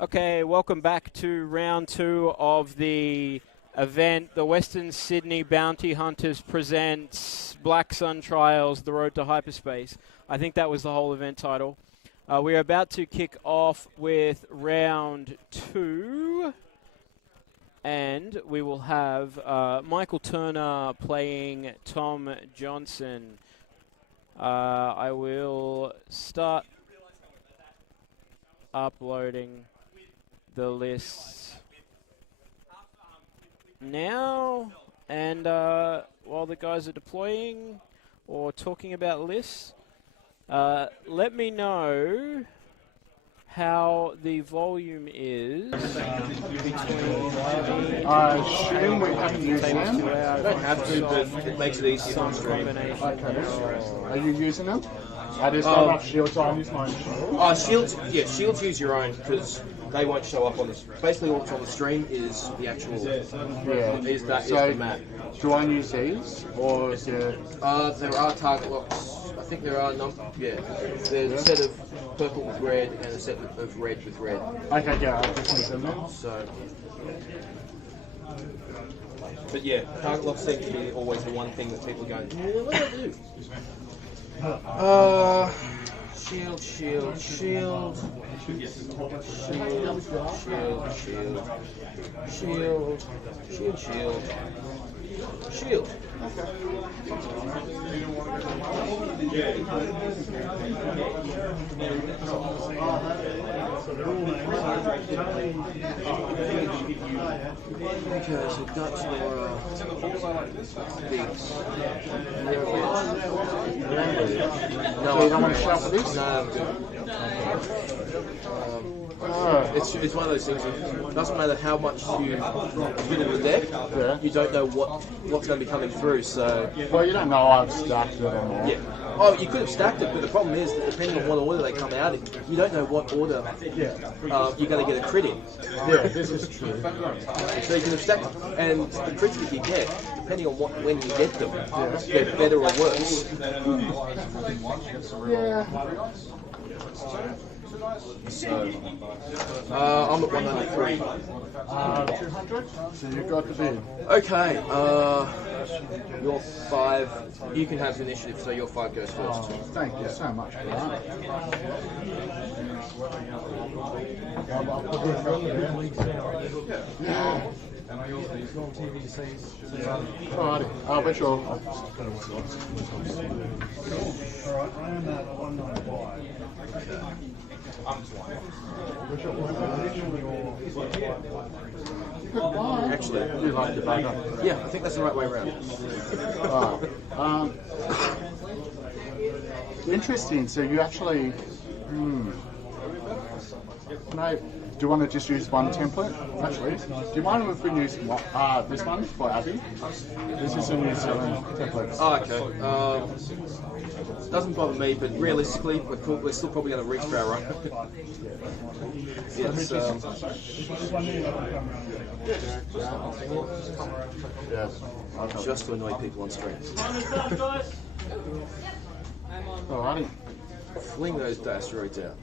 Okay, welcome back to round 2 of the event. The Western Sydney Bounty Hunters presents Blacksun Trials, The Road to Hyperspace. I think that was the whole event title. We're about to kick off with round 2. And we will have Michael Turner playing Tom Johnson. I will start uploading the lists now, and while the guys are deploying or talking about lists, let me know how the volume is between I assume we haven't used them. Don't have to, but it makes it easier some on stream. combination. Okay. Are you using them? I just don't have shields, so I use my own shield. Shields use your own because they won't show up on this. Basically, all that's on the stream is the actual. Is the map. Do I use these, or is there? There are target locks. I think there are There's a set of purple with red and a set of red with red. Okay, yeah, I just use them now. So. But yeah, target locks seem to be always the one thing that people are going, what do I do? Shield, shield, shield. Shield, shield, shield. Shield, shield, shield. Shield. Okay, so Dutch Norra, Bigs. No, you don't want to shuffle this? No, it's one of those things. It doesn't matter how much you put in the deck. You don't know what's going to be coming through. So well, you don't know I've stacked it or not. Yeah. Oh, you could have stacked it, but the problem is that depending on what order they come out in, you don't know what order you're going to get a crit in. Yeah, this is true. So you can have stacked, and the crits that you get, depending on when you get them, they're better or worse. Yeah. So, I'm at 193. 200? So you got the bid. Okay, you're 5. You can have the initiative, so your 5 goes first. Thank you so much for that. Alrighty, we're sure. Actually, You like the back up? yeah, I think that's the right way around. Interesting. So you actually, no. Do you want to just use one template? Actually, do you mind if we use this one for Abby? This is a New Zealand template. Oh, okay. Doesn't bother me, but realistically, we're still probably going to reach for our run. It's, Yes. Okay. just to annoy people on stream. Alrighty. Fling those asteroids out.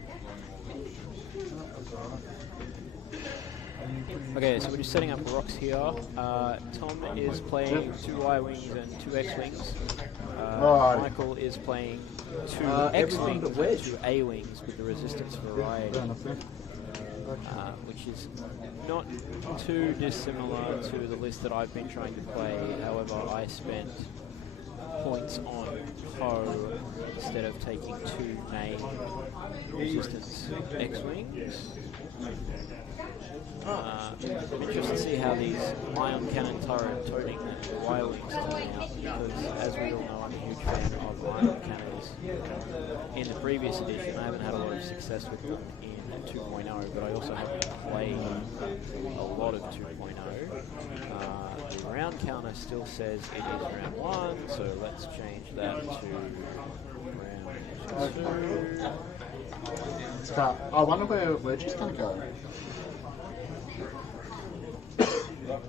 Okay, so we're just setting up rocks here. Tom is playing 2 Y-Wings and 2 X-Wings. Michael is playing 2 X-Wings and 2 A-Wings with the resistance variety, which is not too dissimilar to the list that I've been trying to play. However, I spent points on Poe instead of taking 2 main resistance X-Wings. I'm interested to see how these ion cannon turret toting the Y-Wings turn out, because as we all know, I'm a huge fan of ion cannons. In the previous edition, I haven't had a lot of success with them in 2.0, but I also haven't played a lot of 2.0. The round counter still says it is round 1, so let's change that to round 2. I wonder where Wedge is going to go.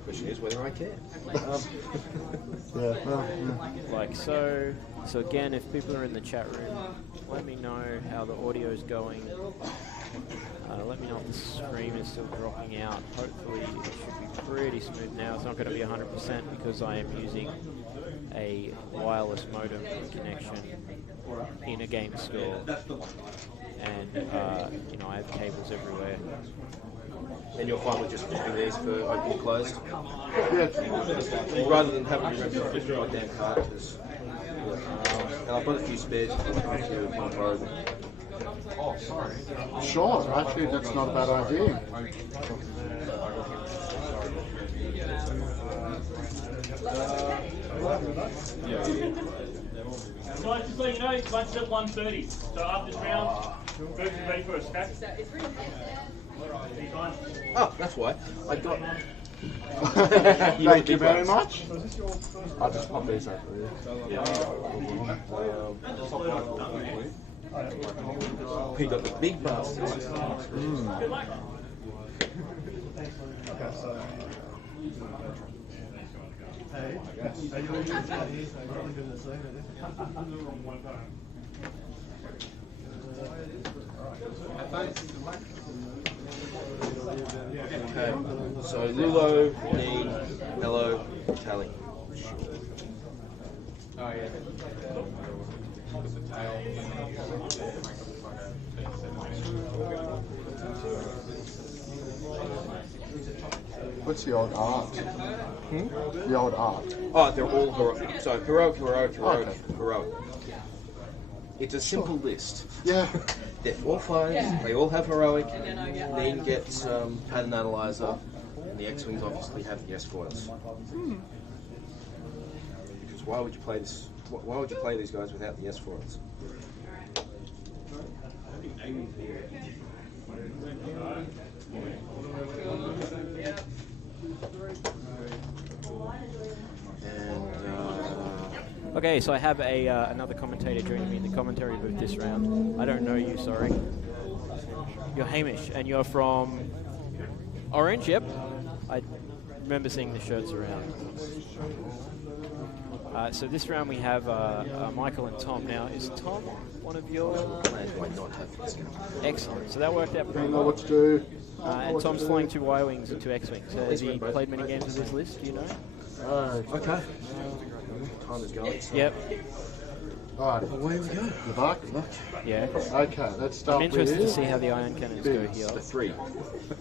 Question is whether I care. Like so. So again, if people are in the chat room, let me know how the audio is going. Let me know if the stream is still dropping out. Hopefully it should be pretty smooth now. It's not going to be 100% because I am using a wireless modem connection in a game store. And, you know, I have cables everywhere. And you're fine with just flipping these for open and closed? Yeah. Rather than having to remember to flip my damn cartridges. And I've got a few spares if you want to borrow them. Sure, actually that's not a bad idea. So just so you know, it's lunch at 1:30. So after this round, Bert's ready for a scratch. Oh, that's why. I got... Thank you very much. I'll just pop these over here. He got the big bastards. Good luck. Okay, so Lulo, Nien, Ello, Tali. Oh yeah. What's the old art? The old art. Oh, they're all heroic. So heroic, heroic, heroic, Okay. heroic. It's a simple list. Yeah. They're 4/5s, they all have heroic. Nien gets pattern analyzer, and the X-Wings obviously have the S-foils. Because why would you play this? Why would you play these guys without the S-foils? Okay, so I have another commentator joining me in the commentary booth this round. I don't know you, sorry. You're Hamish, and you're from Orange, yep. I remember seeing the shirts around. So this round we have Michael and Tom. Now, is Tom one of your... Why not have this guy? Excellent, so that worked out I pretty know well. what to do. And Tom's flying 2 Y-Wings and 2 X-Wings. Has he played many games of this list, do you know? Okay. Time is going. So. Yep. Alright, Away we go. good luck. Yeah. Okay, let's start I'm interested to with... see how the iron cannons go here. The 3.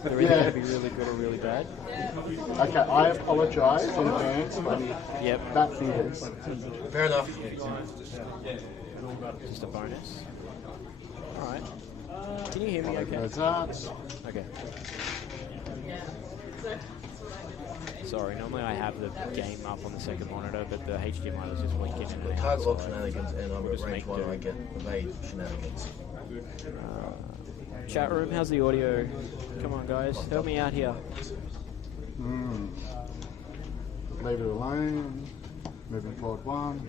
They're either going to be really good or really bad. Okay, I apologise in advance for any Yep. bat feeders. Fair enough. Just a bonus. Alright. Can you hear me okay? Those arts. Okay. Sorry, normally I have the game up on the second monitor, but the HDMI was just blinking in and out. Cards log shenanigans, and I'm Just at range make 1, do. I get evade shenanigans. Chat room, how's the audio? Come on, guys, help me out here. Leave it alone. Moving forward 1.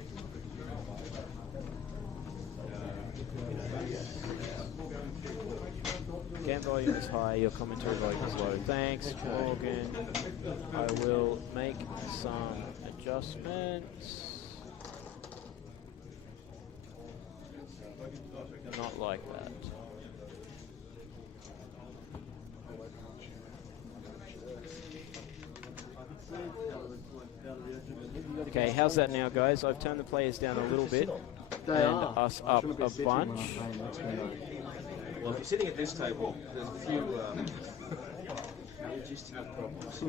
Game volume is high, your commentary volume is low. Thanks, Morgan. I will make some adjustments. Not like that. Okay, how's that now, guys? I've turned the players down a little bit They and are. us up Shouldn't be a sitting when bunch. I'm playing, that's me. Well, if you're sitting at this table, there's a few logistical problems.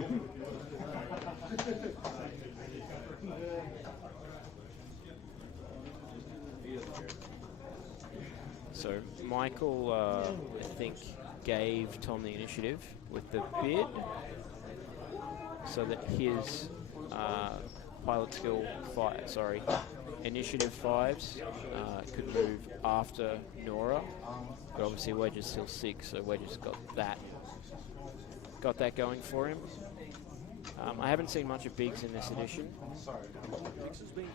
So Michael, I think, gave Tom the initiative with the bid, so that his pilot skill initiative 5s could move after Norra. But obviously Wedge is still 6, so Wedge has got that going for him. I haven't seen much of Biggs in this edition. Biggs has been,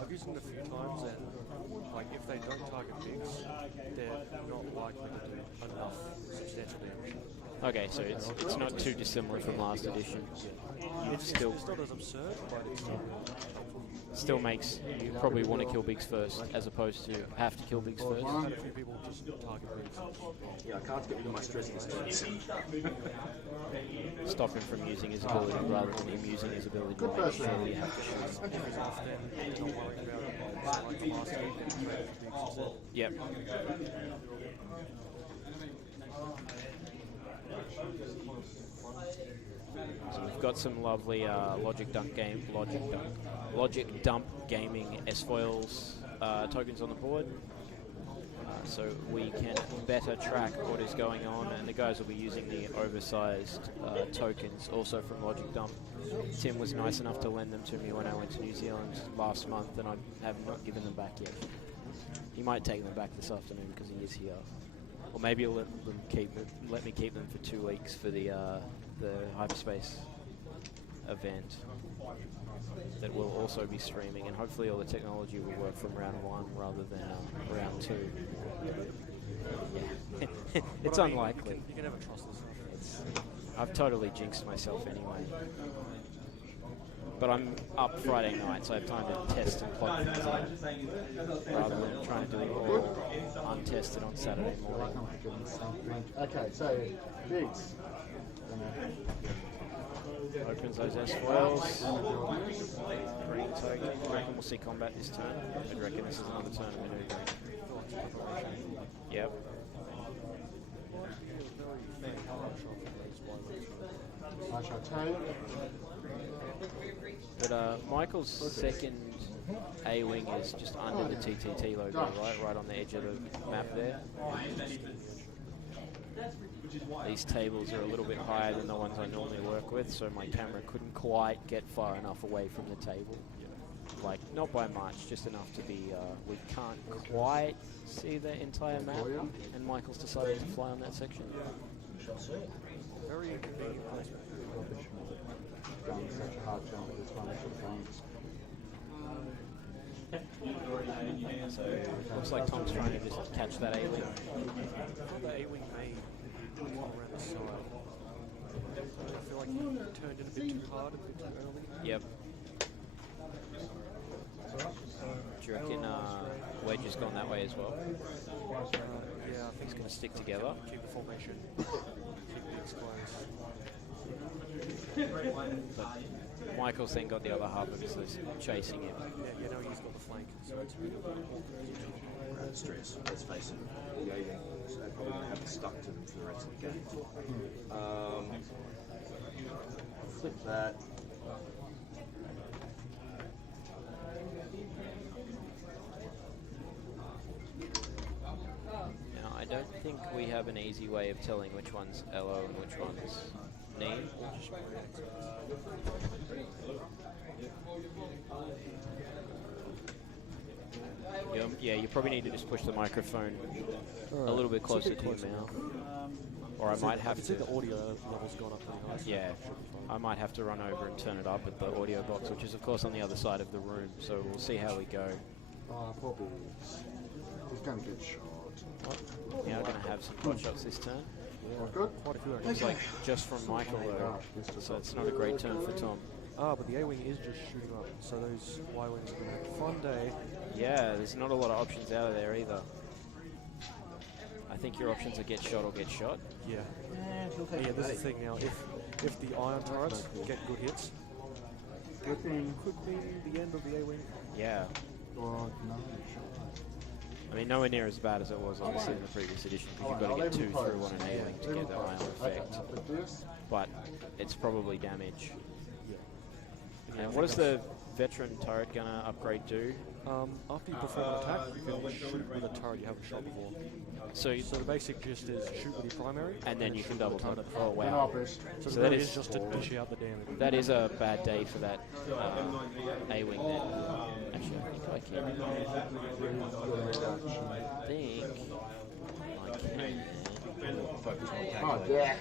I've used them a few times, and like if they don't target Biggs, they're not likely to do enough substantial damage. Okay, so it's not too dissimilar from last edition. It's Still, not as absurd, but it's still makes you probably want to kill bigs first, as opposed to have to kill bigs first. had a few people just target bigs. Yeah, I can't get rid of my stress this turn. Stop him from using his ability rather than him using his ability. Good first round. If he's off, then not worrying about it. Like the last game, then trade for bigs as well. Yep. So we've got some lovely Logic Dump Gaming S-Foils tokens on the board. So we can better track what is going on, and the guys will be using the oversized tokens also from Logic Dump. Tim was nice enough to lend them to me when I went to New Zealand last month, and I have not given them back yet. He might take them back this afternoon because he is here, or maybe he'll let me keep them for 2 weeks for the Hyperspace event that will also be streaming, and hopefully all the technology will work from round 1 rather than round 2. Yeah. It's unlikely. You can never trust this stuff. I've totally jinxed myself anyway. But I'm up Friday night, so I have time to test and plug things in, rather than trying to do it all untested on Saturday morning. Okay, so bigs. Opens those S-Foils. Green token. I reckon we'll see combat this turn. I reckon this is another turn of maneuvering. Yep. I shall take. But Michael's second A-wing is just under the TTT logo, right on the edge of the map there. These tables are a little bit higher than the ones I normally work with, so my camera couldn't quite get far enough away from the table. Like, not by much, just enough to be, we can't quite see the entire map, and Michael's decided to fly on that section. Very inconvenient placement. Done such a hard jump with this one. So, looks like Tom's trying to just catch that A-wing. I thought the A-wing may come around the side. I feel like he turned in a bit too hard, a bit too early. Yep. Do you reckon Wedge has gone that way as well? Yeah, I think He's going to stick together. keep the formation, keep the exposed. But Michael's then got the other half of his list chasing him. Yeah, you know he's got the flank, so it's a bit of Stress, let's face it. Yeah, so they're probably going to have it stuck to them for the rest of the game. Flip that. Now, I don't think we have an easy way of telling which one's Ello and which one's Nien. Yeah, you probably need to just push the microphone a little bit closer to your mouth. Or I might have to... the audio level's gone up pretty nice. Yeah, I might have to run over and turn it up at the audio box, which is of course on the other side of the room, so we'll see how we go. Oh, poor bigs. He's going to get shot. Now we're going to have some pot shots this turn. Oh, good. Quite a few Looks like just from Michael though, so it's not a great turn for Tom. But the A-wing is just shooting up, so those Y-wings are going to have a fun day. Yeah, there's not a lot of options out of there either. I think your options are get shot or get shot. Yeah. Yeah, this is the thing now. If the iron turrets get good hits, could be the end of the A-wing. Yeah. Oh, no. I mean, nowhere near as bad as it was obviously in the previous edition, because you've got to get 2 through on an A-wing to get the iron effect. But it's probably damage. And what does the veteran turret gonna upgrade do? After you perform an attack, you can shoot with a turret you haven't shot before. So the basic gist is shoot with your primary, and then you can double turn turn. it. Oh wow! So that that is is just to dish out the damage. That is a bad day for that A-wing then. Actually, I think I can. Oh, yeah.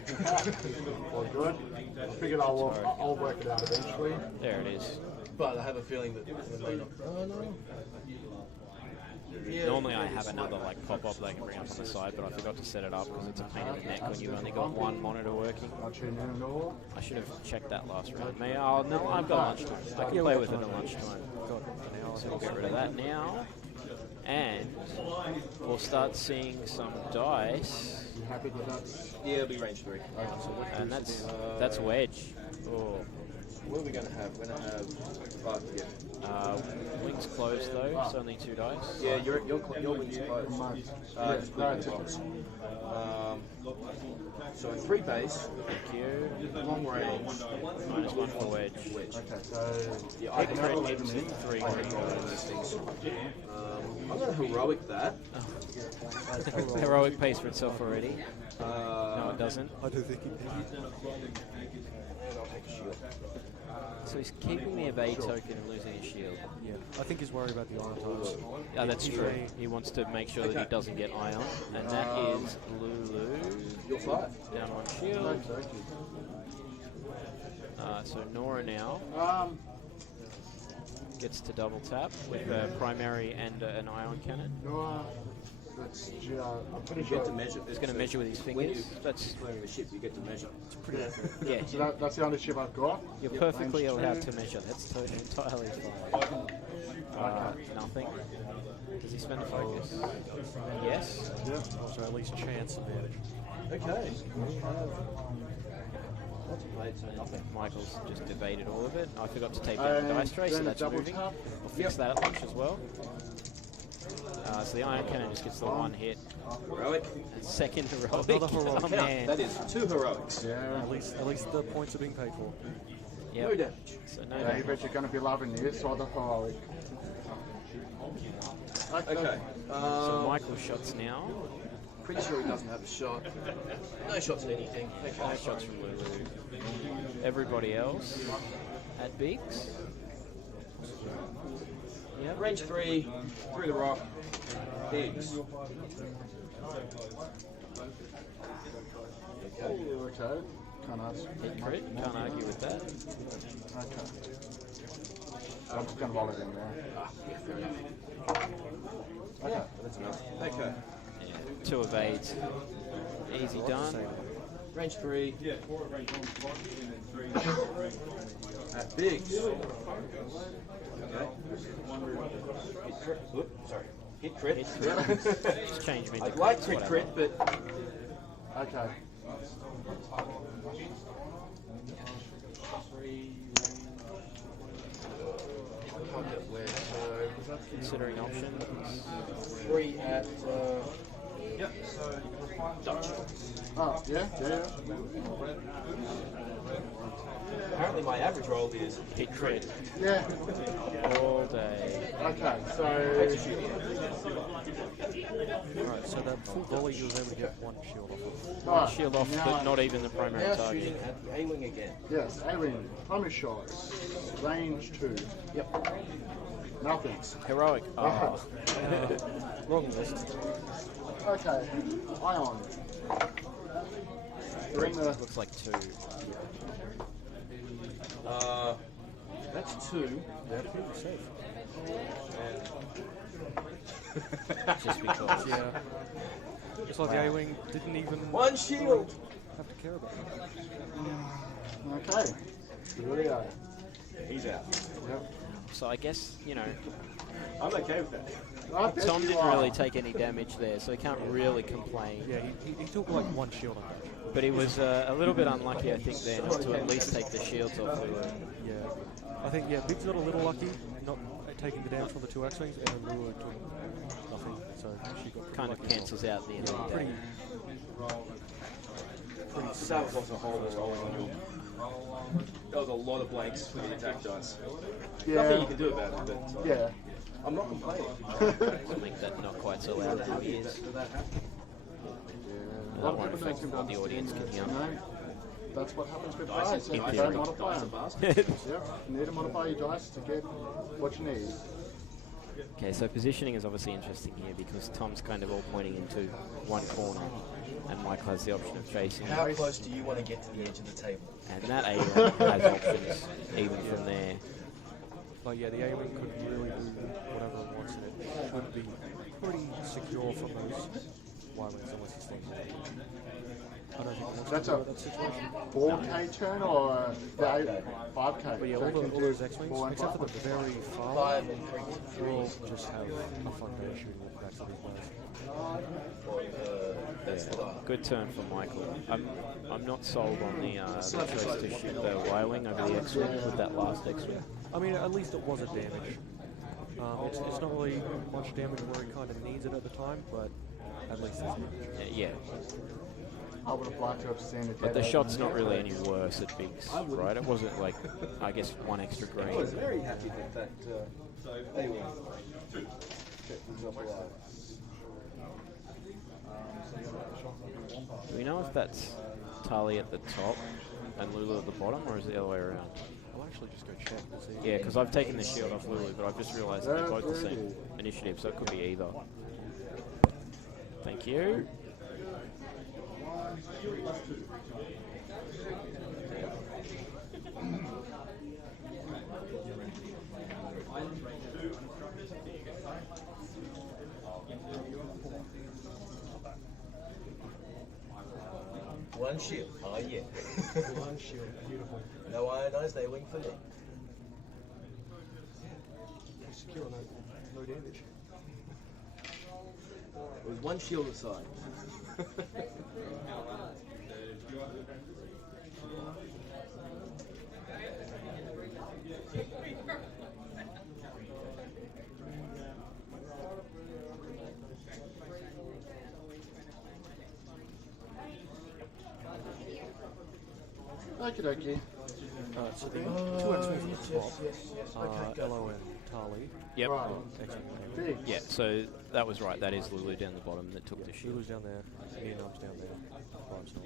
Well, good. I figured I'll work it out eventually. There it is. But I have a feeling that they may not. Oh, no. Yeah. Normally I have another like pop-up that I can bring up on the side, but I forgot to set it up because it's a pain in the neck when you've only got one monitor working. I should have checked that last round. No, I've got lunchtime. I can play with it at lunchtime. So we'll get rid of that now. And we'll start seeing some dice. Yeah, it'll be range 3. And that's Wedge. Oh. What are we going to have? We're going to have... Wings closed though, it's only 2 dice. Yeah, your wings closed. So 3 base. Thank you. Long range. -1 for Wedge. Okay, so Yeah, I can Crit roll gives him 3 green dice. I'm going to heroic that. Heroic pays for itself already. No, it doesn't. I do think he did. And I'll take a shield. So he's keeping the evade token and losing his shield. Yeah, I think he's worried about the iron tiles. Yeah, that's true. He wants to make sure that he doesn't get ion. And that is Lulo. You're 5. Down 1 shield. So Norra now gets to double tap with a primary and an ion cannon. that's I'm pretty You sure. get to measure. He's going to measure with his When fingers. That's playing the ship, you get to measure. It's pretty accurate. yeah. So that's the only ship I've got. You're perfectly allowed to measure. That's entirely fine. Nothing. Does he spend a focus? Yes. Yeah. So at least chance advantage. Okay. And Michael's just evaded all of it. I forgot to tape down the dice tray, so then that's double moving. tap. We'll fix that at lunch as well. So the iron cannon just gets the 1 hit. Heroic. And second heroic. Another heroic. Oh man. That is 2 heroics. Yeah. At least the points are being paid for. Yep. No damage. So no Yeah, damage. but you're going to be loving this or the heroic. Okay. So Michael shots now. Pretty sure he doesn't have a shot. No shots at anything. No shots from Lulo. Everybody else at Biggs. Yep. Range 3, through the rock, Biggs. Okay. Can't ask. Hit crit. Can't argue with that. Okay. So I'm just going to roll it in there. Yeah, fair enough. Okay. That's enough. Okay. Yeah. 2 evades. Easy done. Range 3. At Biggs. Okay. Hit crit. Whoop, sorry. Hit crit. Just change me. I'd like crit crit, but Okay. Considering options. 3 at Dutch. Oh, yeah? Apparently my average roll is Hit crit. Yeah. All day. Okay, so... Alright, so that full volley he was able to get 1 shield off of. Right, Shield off, now- but not even the primary now target. shooting at the A-wing again. Yes, Alien, Hamish shots, range 2. Yep. Nothing. Heroic. Oh. Wrong list. Okay, Ion. Bring the... Looks like 2. That's 2. Yeah, pretty safe. Just because. Yeah. Just like the A-Wing didn't even 1 shield! have to care about it. Okay. Rio. He's out. Yep. So I guess, you know, I'm okay with that. I bet Tom you didn't are. really take any damage there, so he can't really complain. Yeah, he took like 1 shield on that. But he was a little bit unlucky, I think, then, to at least take the shields off Lulo. Yeah. I think, yeah, Biggs got a little lucky, not taking the damage from the 2 X-Wings, and then Lulo doing nothing. So she got Kind of cancels out at the end of the day. pretty That was a whole rolling on you. That was a lot of blanks for the attack dice. Yeah. Nothing you can do about it, but Yeah. I'm not complaining. Something that not quite so loud as he is. That won't affect what the audience can hear. That's what happens with dice. in You theory. don't modify them. Yep. You need to modify your dice to get what you need. Okay, so positioning is obviously interesting here because Tom's kind of all pointing into one corner and Michael has the option of chasing. How close do you want to get to the edge of the table? And that A-Wing has options even from there. But yeah, the A-wing could really do whatever it wants, and it should be pretty secure from those Y-wings unless he's thinking. I don't think it wants That's to a do that situation. 4K turn or the 5K? But yeah, So it all can those do X-wings, 4 and except for 5? the very far, 5 and 3. will just have a fun day shooting with back to these players. Good turn for Michael. I'm not sold on the choice to shoot the Y-wing over the X-wing with that last X-wing. I mean, at least it was a damage. It's not really much damage where he kind of needs it at the time, but at least it's damage. Yeah, I would have liked to have seen it. but the shot's not really any worse at Bigs, right? It wasn't like, I guess, one extra I green. was very happy that they were kept themselves alive. Do we know if that's Tali at the top and Lulo at the bottom, or is it the other way around? I'll actually just go check to see. Yeah, because I've taken the shield off Lulu, but I've just realised that they're both the same initiative, so it could be either. Thank you. One shield. Oh yeah. One shield, beautiful. No ionized A-wing for me. Secure, no damage. With one shield aside. Okie dokie. So the two X-wings at the top, Ello and Tali. Yep. Right. X-wing. Big. Yeah, so that was right. That is Lulu down the bottom that took the shield. Lulu's down there, Nien down there, by himself.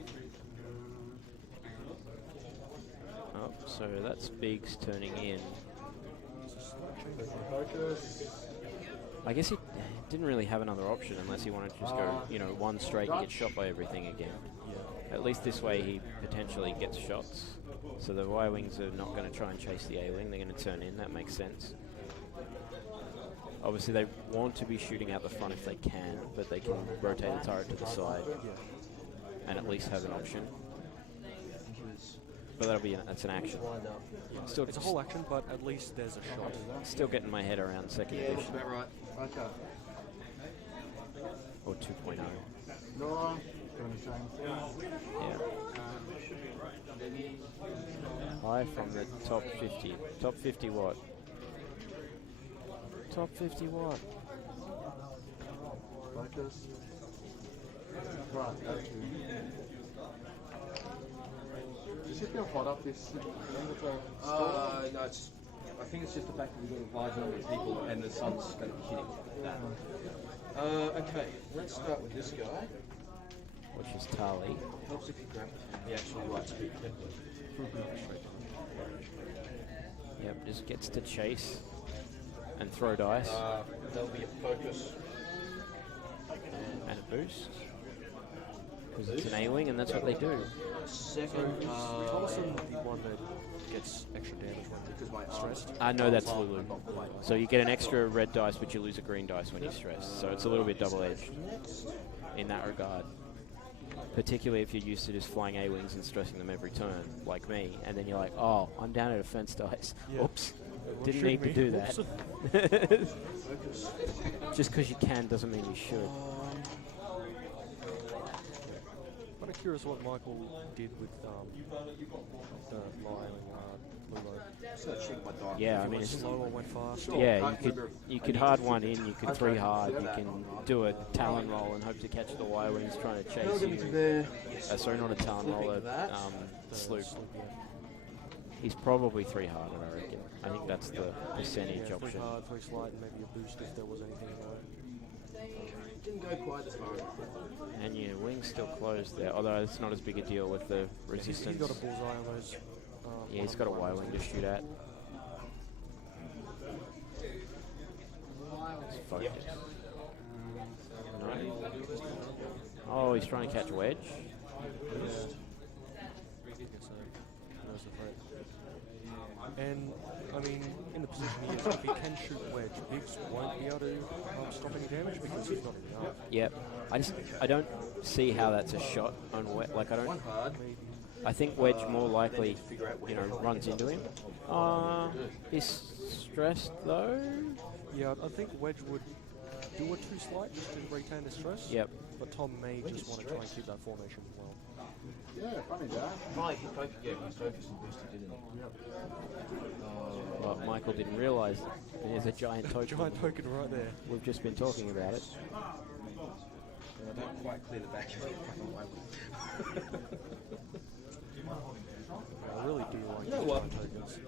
Oh, so that's Biggs turning in. Focus. I guess he didn't really have another option unless he wanted to just go, one straight and get shot by everything again. Yeah. At least this way he potentially gets shots. So the Y-wings are not going to try and chase the A-wing. They're going to turn in. That makes sense. Obviously, they want to be shooting out the front if they can, but they can rotate the turret to the side and at least have an option. But that's an action. Still, It's a whole action, but at least there's a shot. Still getting my head around second edition About right. Okay. or 2.0. Norra, doing the same thing. Yeah. High from the top 50. Top 50 what? Top 50 what? Focus. Right, okay. Does it feel hot up this end of the store? No, I think it's just the fact that we've got a large number of people and the sun's going to be hitting that. Okay, let's start with this guy. Which is Tali. Helps if you grab the actual right speed template. Yep, just gets to chase and throw dice There'll be a focus. and a boost. Because it's an A-wing and that's what they do. Second. Thomason, the one that gets extra damage when my stressed. No, that's Lulu. So you get an extra red dice, but you lose a green dice when you're stressed. So it's a little bit double-edged in that regard. Particularly if you're used to just flying A-wings and stressing them every turn, like me, and then you're like, oh, I'm down at defense dice. Yeah. Oops. Didn't need to do that. Just because you can doesn't mean you should. I'm curious what Michael did with the Lion and Lulo. Yeah, I mean, it's, Slow or went fast. yeah, you could hard one in, you could three hard, you can do a talon roll and hope to catch the Y-wings trying to chase you. Sorry, not a talon roll, a sloop. He's probably three hard, I reckon. I think that's the percentage Three option. hard, three slight, and maybe a boost if there was anything in it. Didn't go quite as far as I thought. And your wing's still closed there, although it's not as big a deal with the resistance. He's got a bullseye on those. Yeah, he's got a Y-wing to shoot at. It's focused. No. Oh, he's trying to catch Wedge. And, I mean, in the position is, if he can shoot Wedge, Biggs won't be able to stop any damage because he's not in the arm. Yep. I don't see how that's a shot on Wedge. Like, I don't. One hard. I think Wedge more likely, runs into him. He's stressed though. Yeah, I think Wedge would do a too slight just to retain the stress. Yep. But Tom may just want to try and keep that formation well. Yeah, funny that. Mike, he focused and boosted, didn't he? Yep. Well, Michael didn't realise there's a giant token. Giant token right there. We've just been talking about it. I don't quite clear the back of it. I really do like You know these what? giant tokens.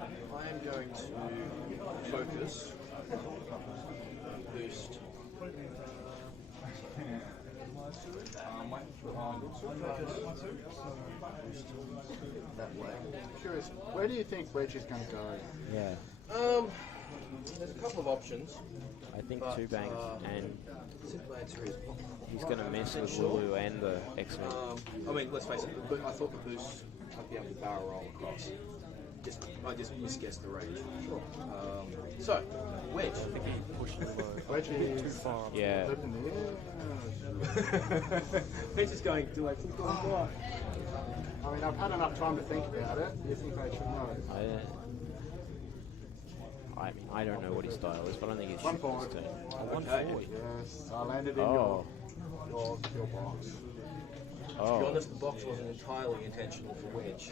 I am going to focus, boost. That way. Curious, where do you think Wedge is going to go? Yeah. There's a couple of options. I think But, two banks, and Simple answer is he's going to mess with Lulo and the X-Men. I mean, let's face it. I thought the boost I'd be able to barrel roll across. I just misguessed the range. Sure. So, Wedge. I think he pushed Lulo Wedge a bit too is far. Yeah. flipping the air. He's just going, do I think or not? I mean, I've had enough time to think about it. You think I should know? I mean, I don't know what his style is, but I don't think he's One shooting forward. his turn. One Okay. forward. Yes, I landed in Oh. your box. To be Oh. honest, the box wasn't entirely intentional for Wedge.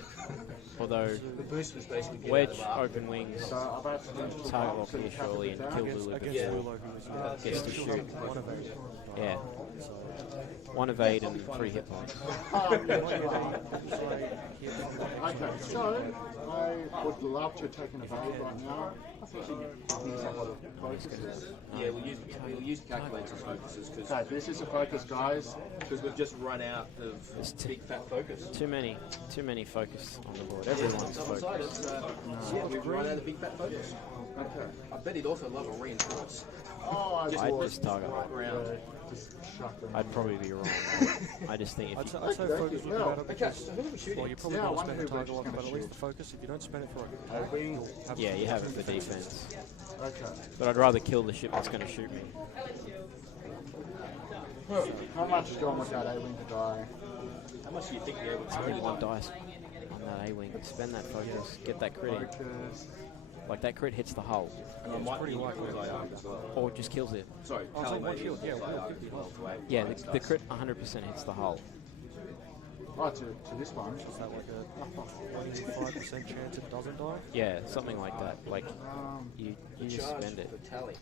Although The boost was basically get Wedge out of arc. open wings, So I've actually target lock here surely, and kill Lulo. Against Yeah. Lulo, who was Gets to she'll shoot. have one evade. Yeah. One evade and 3 hit points. Okay, so I would love to take an evade right now. I think you need a lot of focuses. Yeah, we'll use calculators as focuses Okay, this is a focus, guys. because we've just run out of big fat focus. Too many focus on the board. Everyone's Double-sided, focused. yeah, we've run out of big fat focus. Okay. I bet he'd also love a reinforce. Oh, I'd just target lock. Round. just shut them. I'd probably be wrong. I just think I'd if say, you, I'd say focus would be better Okay, because, so who are we shooting? well, you probably Yeah, I want to wonder spend the who target Wedge lock, is but at gonna least the focus, if you don't spend it for a Wing. yeah, you have it for defense. Okay. But I'd rather kill the ship that's going to shoot me. How much do you want that A-wing to die? How much do you think you're able to Only do? one dice on that A-wing. Spend that focus. Get that crit in. Focus. Like that crit hits the hull, It's pretty likely to to die die. as well. or just kills it. Sorry, Oh, Tali so one made shield, yeah, die well, arc as well. Yeah, the crit 100% hits the hull. Oh, to this one. Is that like a 25% chance it doesn't die? Yeah, something like that. Like you just Charge spend it. for Tali.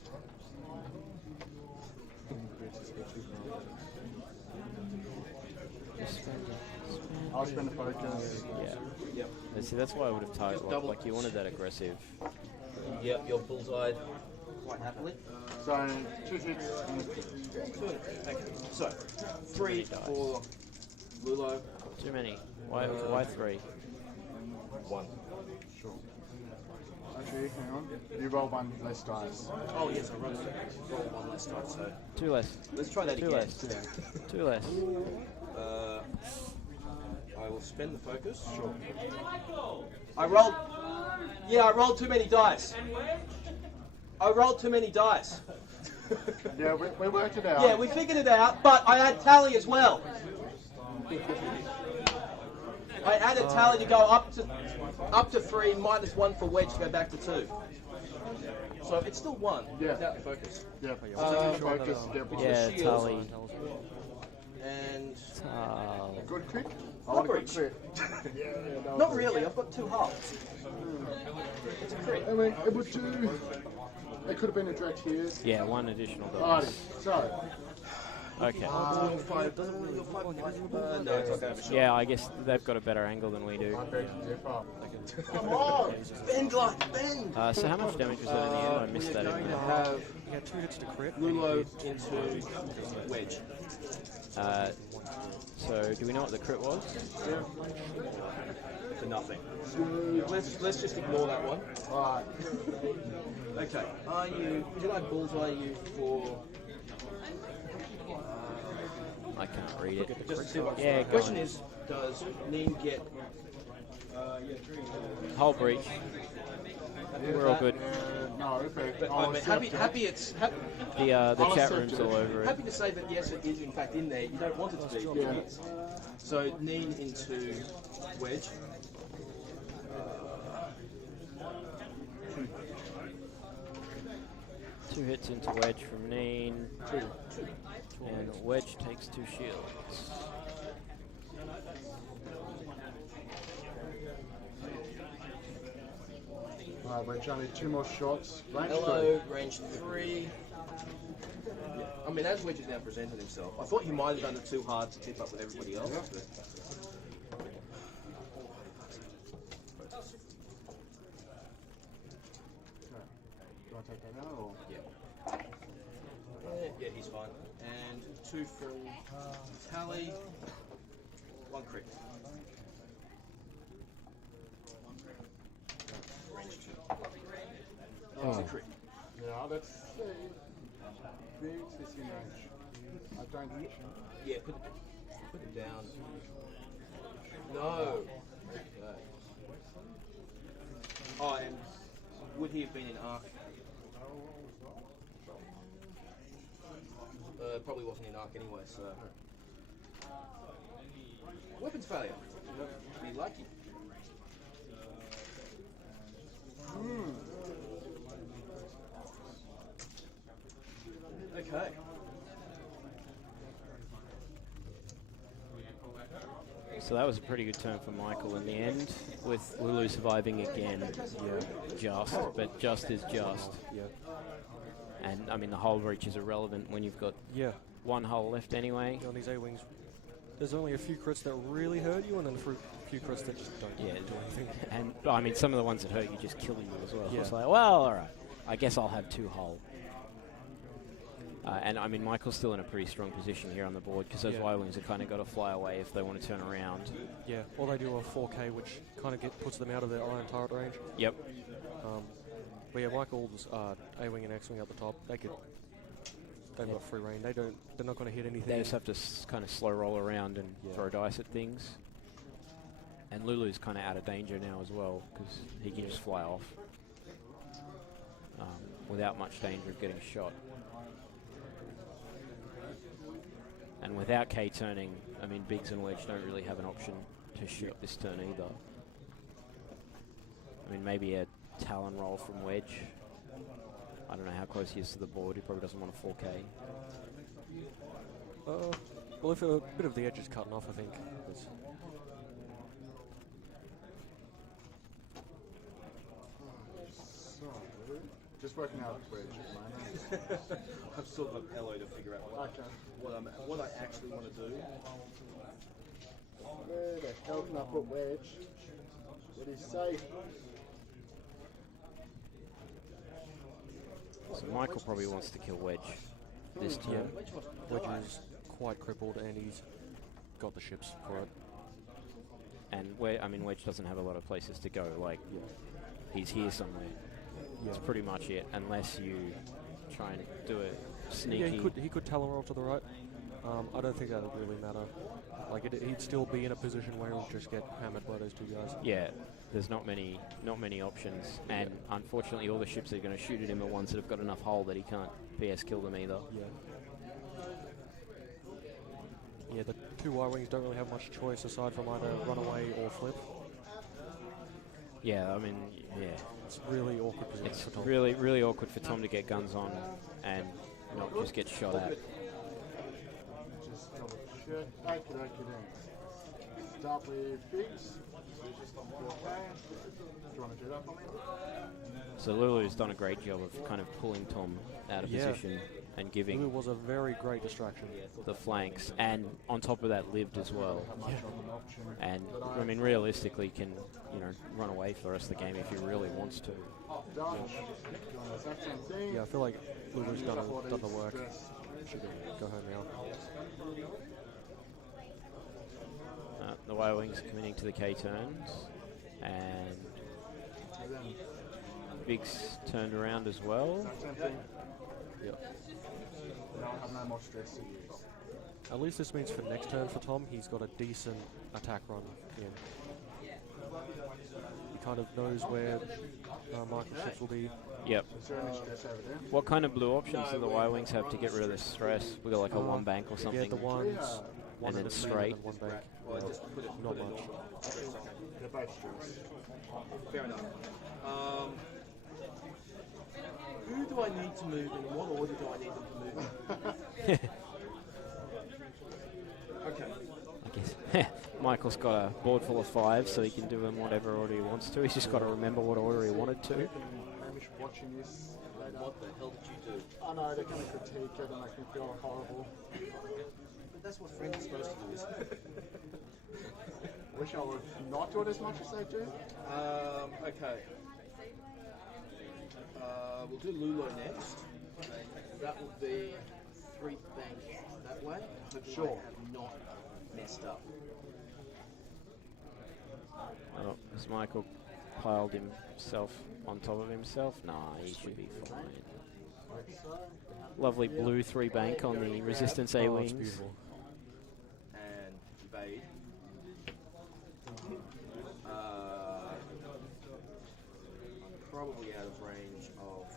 Just spend it. I'll spend the focus. Yeah. Yep. And see, that's why I would have target locked. double- Like you wanted that aggressive. Yep, you're bullseyed quite happily. So, 2 hits and a crit. Okay. So, 3 for Lulo. Too many. Why 3? 1. Sure. Actually, hang on. You roll 1 less dice. Oh yes, I roll 1 less time. So 2 less. let's try that 2 again. less. 2 less. I will spend the focus. Sure. I rolled. Yeah, I rolled too many dice. I rolled too many dice. Yeah, we worked it out. Yeah, we figured it out, but I had Tali as well. I added Tali to go up to 3 minus 1 for Wedge to go back to 2. So it's still 1 Yeah. without the focus. Yeah, focus to get one. Yeah, shields. Tali. And Good crit? I Not want a very good crit. Yeah, that not was really. I've got 2 hulls. It's a crit. I mean, it would do. It could have been a direct here. Yeah, 1 additional Alrighty, dice. so. Okay. Your 5 doesn't really. Your 5 no, it's not going to have a shot. Yeah, I guess they've got a better angle than we do. I beg to differ. Come on! Bend like bend. So how much damage was that in the end? I missed that in Going to there. have You had 2 hits to crit. Lulo into Wedge. So do we know what the crit was? For nothing. Let's just ignore that one. Alright. Okay. Did I bullseye you for? I can't read it. Just to see what Yeah, the go question on. is, does Nien get? Hull breach. We're all good. No, But I mean, happy it's The chat room's all over it. happy to say that yes, it is in fact in there. You don't want it to be. But it is. So Nien into Wedge. Two hits into Wedge from Nien. And Wedge takes 2 shields. Alright, Wedge, only 2 more shots. Range Ello, range 3. I mean, as Wedge has now presented himself, I thought he might have done it too hard to tip up with everybody else. Yeah. Do I take that now or? Yeah, he's fine. And 2 full Tali, 1 crit. Range 2. It's a crit. Yeah, let's see. Biggs is in range. I don't. Yeah, put it down. No. Okay. Oh, and would he have been in arc? Probably wasn't in arc anyway, so. Weapons failure. Be lucky. Okay. So that was a pretty good turn for Michael in the end, with Lulo surviving again. But just is just. Yeah. And I mean, the hull breach is irrelevant when you've got 1 hull left anyway. On these A-wings, there's only a few crits that really hurt you, and then a few crits that just don't do anything. And I mean, some of the ones that hurt you just kill you as well. Yeah. It's like, well, all right, I guess I'll have 2 hull. And I mean, Michael's still in a pretty strong position here on the board because those Y-wings have kind of got to fly away if they want to turn around. Yeah, or they do a 4K, which kind of puts them out of their iron turret range. Yep. But yeah, Michael's A-wing and X-wing at the top. They've got free reign. They're not going to hit anything. They just have to kind of slow roll around and throw dice at things. And Lulu's kind of out of danger now as well because he can just fly off without much danger of getting shot. And without K turning, I mean, Biggs and Wedge don't really have an option to shoot this turn either. I mean, maybe a Talon roll from Wedge. I don't know how close he is to the board. He probably doesn't want a 4K. Well, if a bit of the edge is cutting off, I think. So, just working out Wedge at the moment. I've still got Ello to figure out what I actually want to do. Where the hell can I put Wedge? It is safe. So Michael probably wants to kill Wedge this turn. Wedge is quite crippled and he's got the ships for it. And Wedge doesn't have a lot of places to go. Like, he's here somewhere. That's pretty much it, unless you try and do it sneaky. Yeah, he could Talon roll to the right. I don't think that would really matter. Like, he'd still be in a position where he'll just get hammered by those 2 guys. Yeah, there's not many options, and unfortunately, all the ships that are going to shoot at him are ones that have got enough hull that he can't PS kill them either. Yeah, the 2 Y-wings don't really have much choice aside from either run away or flip. Yeah, I mean, it's really awkward position it's for Tom. really, really awkward for Tom to get guns on and not just get shot at. Just double check. Okay, then. Start with Biggs. Okay. Do you want to do that for me? So Lulu's done a great job of kind of pulling Tom out of position and giving Lulo was a very great distraction. the flanks, and on top of that lived as well. And I mean, realistically, can run away for the rest of the game if he really wants to. Yeah, I feel like Lulo's done the work. Should go home now. The Y-wings committing to the K turns, and Biggs turned around as well. No more stress to use. At least this means for next turn for Tom, he's got a decent attack run in. He kind of knows where marking ships will be. Yep. Is there any stress over there? What kind of blue options do the Y-Wings have to get rid of the stress? We got like a one bank or Yeah, something. the ones. One then and a straight. and one bank. Well, just put it, Not put it much. on. Stress, okay. They're both stress. Fair enough. Who do I need to move and in what order do I need them to move? Okay. I guess Michael's got a board full of 5, so he can do them whatever order he wants to. He's just got to remember what order he wanted to. Hamish watching this later. What the hell did you do? I know, they're going to critique it and make me feel horrible. But that's what friends are supposed to do, isn't it? Wish I would not do it as much as they do. Okay. We'll do Lulo next. That will be 3 banks that way. Hopefully Sure. I have not messed up. Oh, has Michael piled himself on top of himself? Nah, he should be fine. Lovely blue 3 bank on the Resistance A Oh, it's wings. beautiful. And evade. I'm probably out of range of.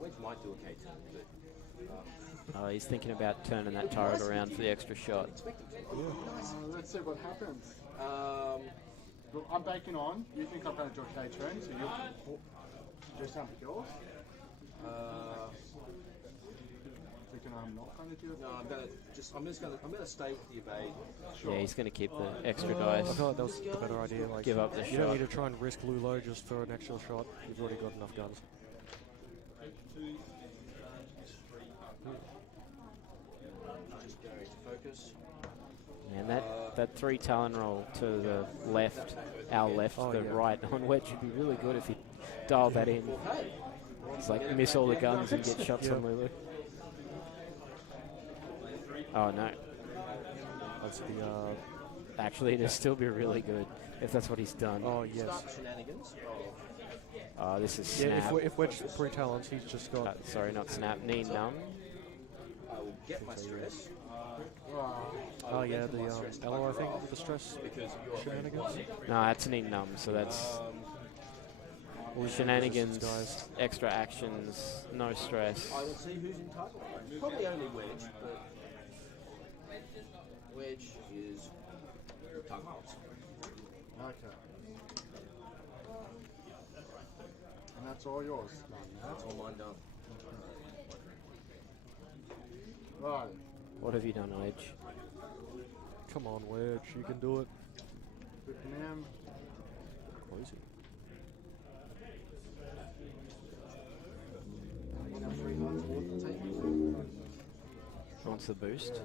Wedge might do a K2, but Oh, he's thinking about turning that turret around for the extra shot. Let's see what happens. um, Look, I'm banking on. You think I'm going to do a K-turn, so you'll do something else? Thinking I'm not going to do it? no, I'm gonna stay with the evade. Yeah, he's going to keep the extra dice. I feel like that was the better idea. Like, Give up the you don't shot. need to try and risk Lulo just for an extra shot. You've already got enough guns. Just going to focus. And that 3 Talon roll to the left, our left, Oh, the yeah. right on Wedge would be really good if he dialed that in. Hey, It's like miss all the guns and get shots on Lulu. Oh no. That's the. Actually, it'd still be really good if that's what he's done. Oh yes. start shenanigans. Oh, this is Yeah, snap. if Wedge 3 talents, he's just got. Sorry, not snap. Nien numb. I will get my stress. Oh yeah, the Ello, I think, with the stress Because you're shenanigans. No, that's Nien numb. So that's shenanigans, guys. extra actions, no stress. I will see who's in title. Probably only Wedge, but Wedge is tiles. Okay. And that's all yours. That's all mine done. Right. What have you done, Wedge? Come on, Wedge, you can do it. Whipping him. What is it? Wants the boost.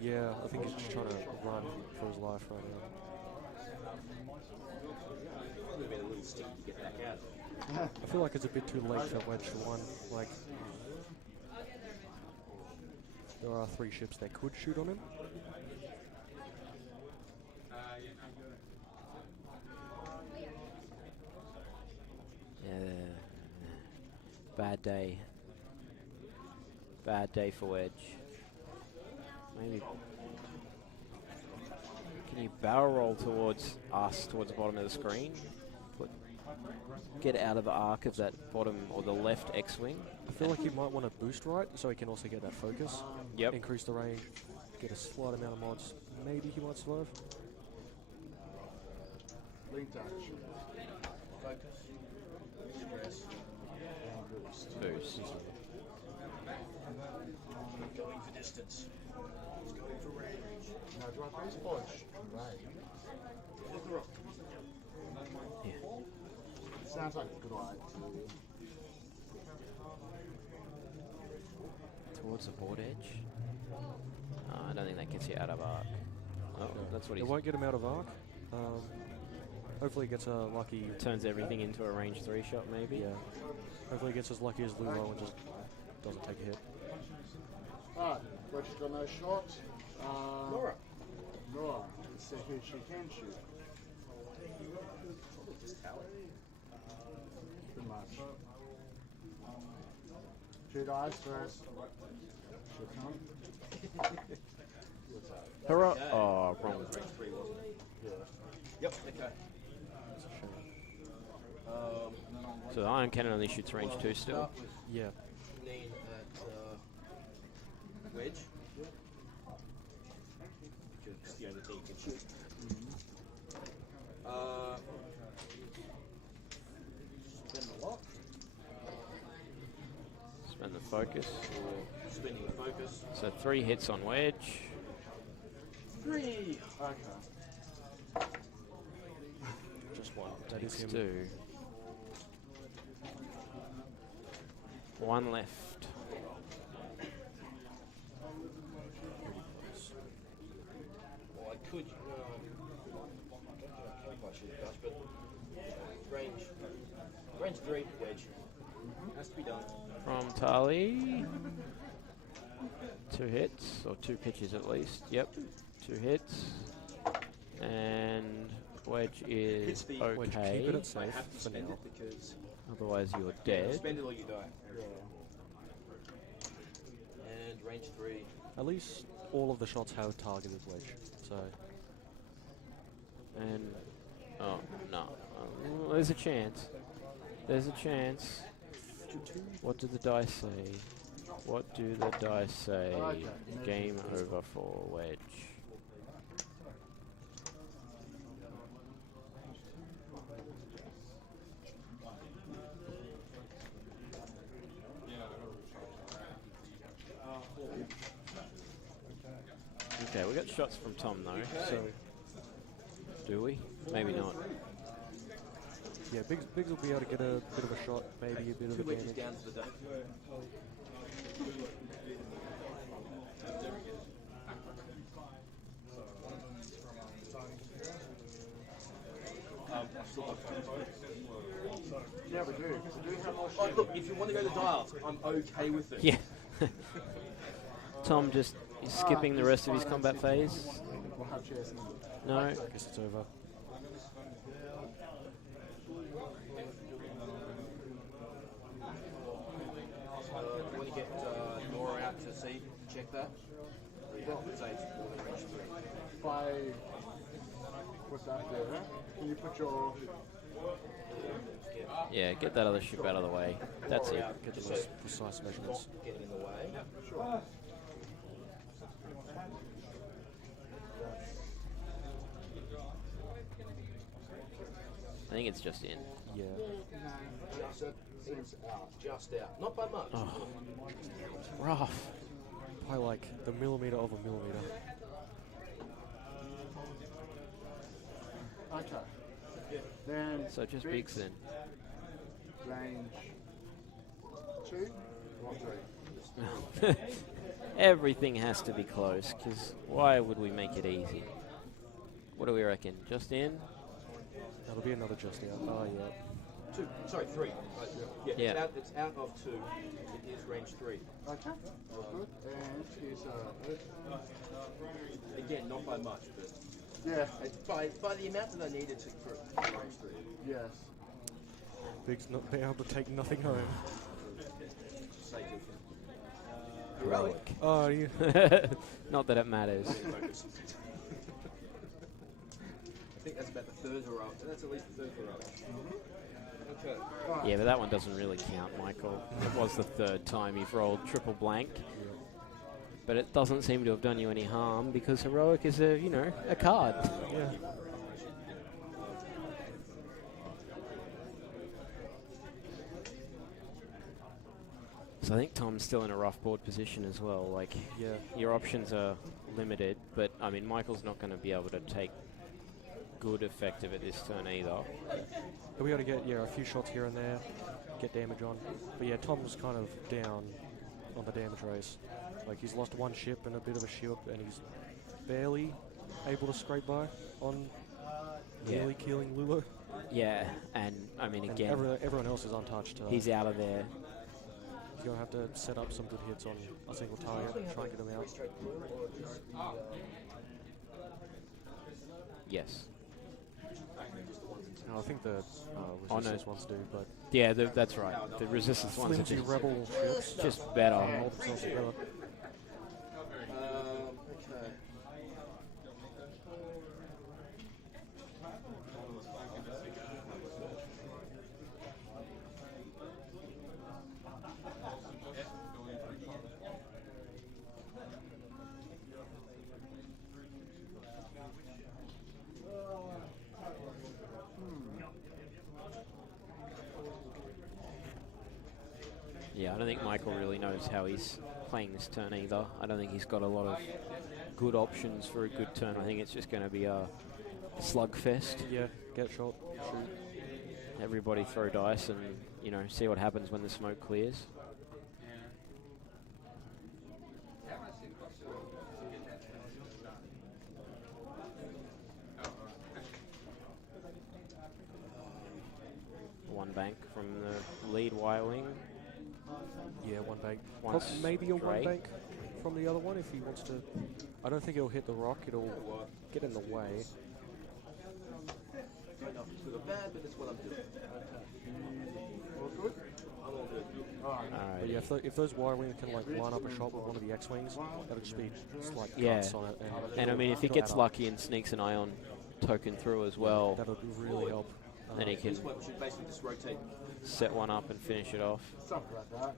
Yeah, I think he's just trying to run for his life right now. Would have been a little sticky to get back out. I feel like it's a bit too late for Wedge to one. Like, there are 3 ships that could shoot on him. Yeah. Bad day. Bad day for Wedge. Maybe. Can you barrel roll towards us, towards the bottom of the screen? Get out of the arc of that bottom or the left X-wing. I feel like he might want to boost right, so he can also get that focus. Yep. Increase the range, get a slight amount of mods. Maybe he might survive. Linked action. Focus. Stress. Boost. Going for distance. He's going for range. Now, do I face push? Right. Look the rock. Yeah. Sounds like a good idea. Towards the board edge. I don't think that gets you out of arc. Oh, that's what It he's... won't get him out of arc. Hopefully he gets a lucky. Turns everything into a range 3 shot, maybe. Yeah. Hopefully he gets as lucky as Lulo and just doesn't take a hit. Alright, Wedge got no shot. Norra. Norra. Let's see who she can shoot. Probably just Tali. Pretty much. 2 dice first. Should come. Hurrah! Oh, wrong. Range 3, wasn't it? Yeah. Yep, okay. It's a shame. So the iron cannon only shoots range 2 still. Start with Yeah. Nien at Wedge. Because it's the only thing you can shoot. Spend the lock. Spend the focus. Or spending the focus. So 3 hits on Wedge. 3! Okay. Just one. That is Takes him. 2. 1 left. Well, I could. I can't quite shoot a dash, but range 3 Wedge. Has to be done. From Tali. 2 hits, or 2 pitches at least. Yep, 2 hits. And Wedge is the Wedge, okay. keep it at I safe have to for spend now. it because Otherwise you're yeah, dead. spend it or you die. And range 3. At least all of the shots have targeted Wedge. So And oh no, well, there's a chance. There's a chance. What do the dice say? What do the dice say? Okay. Game over for Wedge. Okay, we got shots from Tom though. So do we? Maybe not. yeah, Biggs will be able to get a bit of a shot, maybe a bit of 2 a wedges damage. down to the day. I've still got Yeah, we do. We do have more Oh, shit. look, if you want to go to dials, I'm okay with it. Yeah. Tom just is skipping the rest of his combat phase. We'll have chairs. No. I guess it's over. You want to get Norra out to see, check that? Or you have to say it's more than range 3. If I put that there, can you put your... Yeah, get that other ship out of the way. That's it. Get the Just most so precise measurements. not getting in the way. Sure. I think it's just in. Yeah. Just seems out. Just out. Not by much. Oh, rough. By like the millimeter of a millimeter. Okay. Then... So just big Biggs then. range 2 or 3? Everything has to be close, because why would we make it easy? What do we reckon? Just in? That'll be another just out. Oh yeah. 2. Sorry, 3. Yeah, Yeah. It's out of 2. It is range 3. Okay, that's good. And here's Again, not by much, but yeah, by the amount that I needed to for range 3. yes. Biggs not being able to take nothing home. Sake of Heroic. Oh, you. Not that it matters. focus. I think that's about the third hurrah. That's at least the third hurrah. Okay. Yeah, but that one doesn't really count, Michael. It was the 3rd time you've rolled triple blank. But it doesn't seem to have done you any harm, because heroic is a, you know, a card. Yeah. So I think Tom's still in a rough board position as well. Like, Yeah. your options are limited, but I mean, Michael's not going to be able to take good effect of it this turn either. But we got to get a few shots here and there, get damage on. But yeah, Tom's kind of down on the damage race. Like he's lost 1 ship and a bit of a shield, and he's barely able to scrape by on nearly killing Lulo. Yeah, and I mean, And again, everyone else is untouched. he's out of there. He's going to have to set up some good hits on a single target and try and get him out. Yes. No, I think the no. resistance ones do, but Yeah, that's right. The resistance ones are flimsy just, rebel ships just better. hold themselves together. Okay. Yeah, I don't think Michael really knows how he's playing this turn either. I don't think he's got a lot of good options for a good turn. I think it's just going to be a slugfest. Yeah, get shot, shoot. Everybody throw dice and, you know, see what happens when the smoke clears. One bank from the lead Y-wing. Yeah, one bank. Once Maybe a one straight. bank from the other one if he wants to. I don't think it'll hit the rock. It'll get in the way. Don't know if it's good or bad, but that's what I'm doing. All good? I'm all good. Alright. But yeah, if those Y-wings can like line up a shot with one of the X-wings, that'll just be slight Yeah. cuts on it. And I mean, if he it'll gets add up. lucky and sneaks an ion token through as well, That'll really help. then he can This one should basically just rotate. set one up and finish it off. Something like that.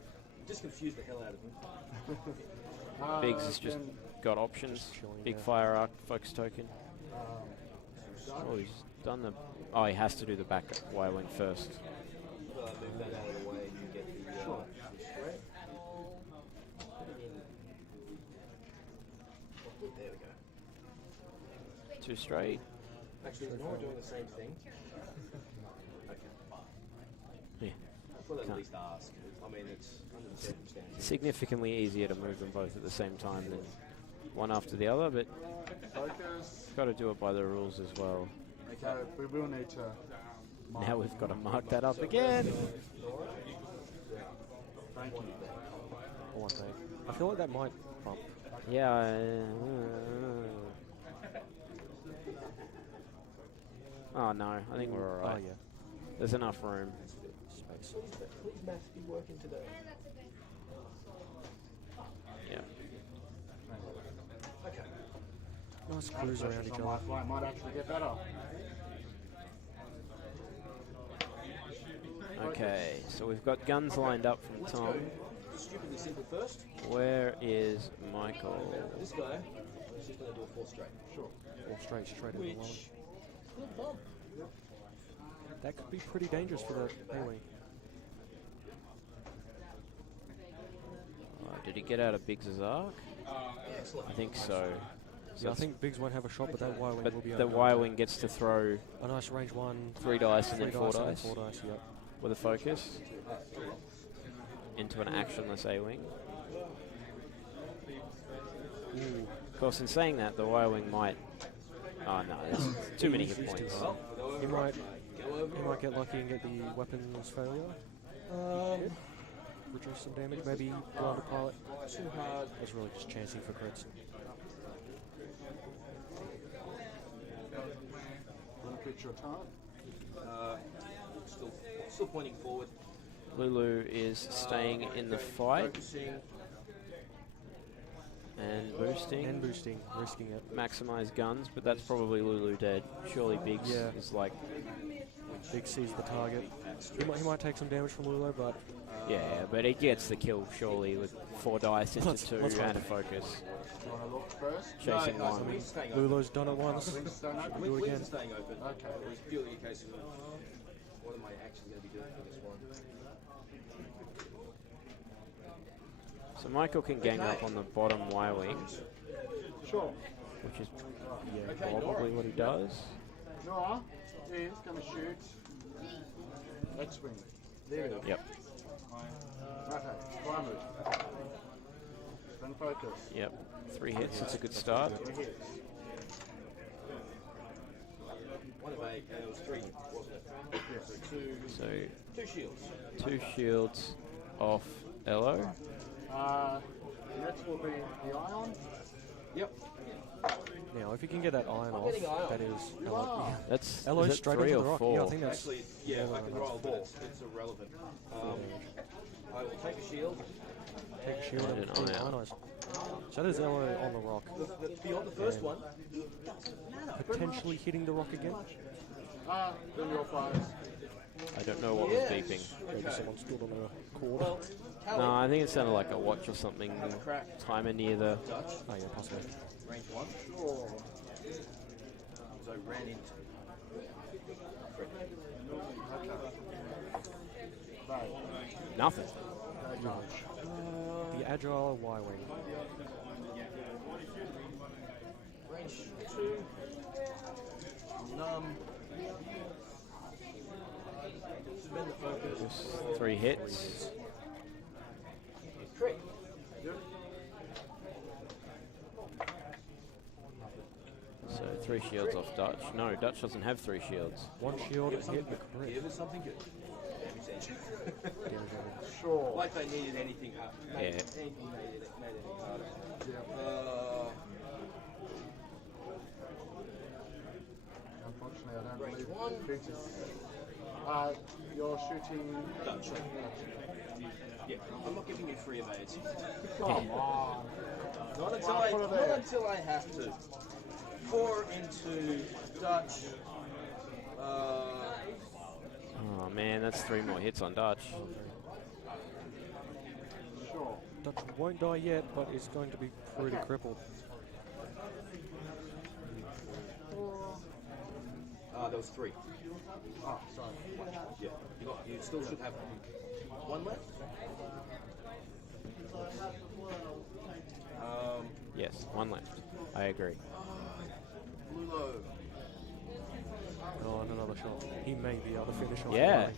Just confuse the hell out of him. Biggs has just Then, got options. chilling Big there. fire arc, focus token. Oh, he's done the... Oh, he has to do the back Y-wing first. Move that out of the way and you get the straight. There we go. Two straight. Actually, is Norra doing the same thing? Okay. Yeah. I thought I'd at least ask. I mean, it's under the circumstances. Significantly easier to move them both at the same time than one after the other, but focus. got to do it by the rules as well. Okay, we will need to. Now we've got to mark that up again. Thank you. One bank. I feel like that might bump. Yeah. Oh no, I think we're Oh alright. yeah, There's enough room. space. Please maths be working today. Yeah. Okay. Nice cruise around each On other. my flight might actually get better. Okay, so we've got guns lined up from Let's Tom. go stupidly simple first. Where is Michael? This guy is just going to do a 4 straight. Sure. Or straight in the line. Which could bump. That could be pretty dangerous for the A-wing. Did he get out of Biggs' arc? Excellent. I think so. Yeah, I think Biggs won't have a shot, but that Y-wing But will be the able to Y-wing gets to throw a nice range one. 3 dice and then 4 and then dice 4 dice, yep. with a focus into an actionless A-wing. Of course, in saying that, the Y-wing might... Oh no, there's too many hit He's too points. high. He might Go over. He might get lucky and get the weapons failure. Reduce some damage, maybe go on to pilot. Too hard. It's really just chancing for crits. Want to pitch your time? Still pointing forward. Lulu is staying in the fight Focusing. and boosting. And boosting, risking it. Maximize guns, but that's probably Lulu dead. Surely Biggs Yeah. is like... Big sees the target. He might take some damage from Lulo, but Yeah, but he gets the kill surely with 4 dice into Let's 2 hope. and a focus. Do you want to look first? Chasing no, one. Wings staying open. Lulo's done it once. Wings staying open? Do it Wings again. are staying open. Okay. It was purely a case of what am I actually going to be doing for this one? So Michael can gang up on the bottom Y-wing, Sure. which is Okay, probably Norra. what he does. Norra is going to shoot X-wing. There it is. Yep, Okay, fly move. Then focus. yep. 3 hits, it's a good start. 3 hits. 1 of 8, and it was 3, wasn't it? Yes. So 2 shields. 2 shields off Ello. Next will be the ion. Yep. now if you can get that iron off, getting iron. that is Ello. Yeah. That's Ello's is it straight 3 into the or rock. 4? Yeah, I think that's Actually, yeah, I can roll, but it's irrelevant. I will take a shield. take a shield And and an iron. ionize. So that is Ello on the rock. Beyond the first And one, potentially hitting the rock again. Then your fires. I don't know what was beeping. Maybe someone stood on a cord. well, No, I think it sounded like a watch or something. crack. Timer near the... Dutch, Oh yeah, possibly. range 1. Sure. So I ran into. Okay. So, Nothing. The agile Y-wing. Range 2. Numb. Spend the focus. 3 hits. Crit. So 3 shields off Dutch. No, Dutch doesn't have 3 shields. 1 shield, hit, and a crit. Give us something good. Sure. Like they needed anything up. Yeah. Anything made it any harder. Unfortunately, I don't Range believe 1. Figs is. You're shooting. Dutch. Yeah, I'm not giving you free evades. Come on. Not until I have to. 4 into Dutch. Oh man, that's 3 more hits on Dutch. Sure. Dutch won't die yet, but is going to be pretty crippled. There was 3. Oh, sorry. Yeah, you still should have 1 left. Yes, 1 left. I agree. Lulo. Oh, and another shot. He may be able to finish off. Yeah.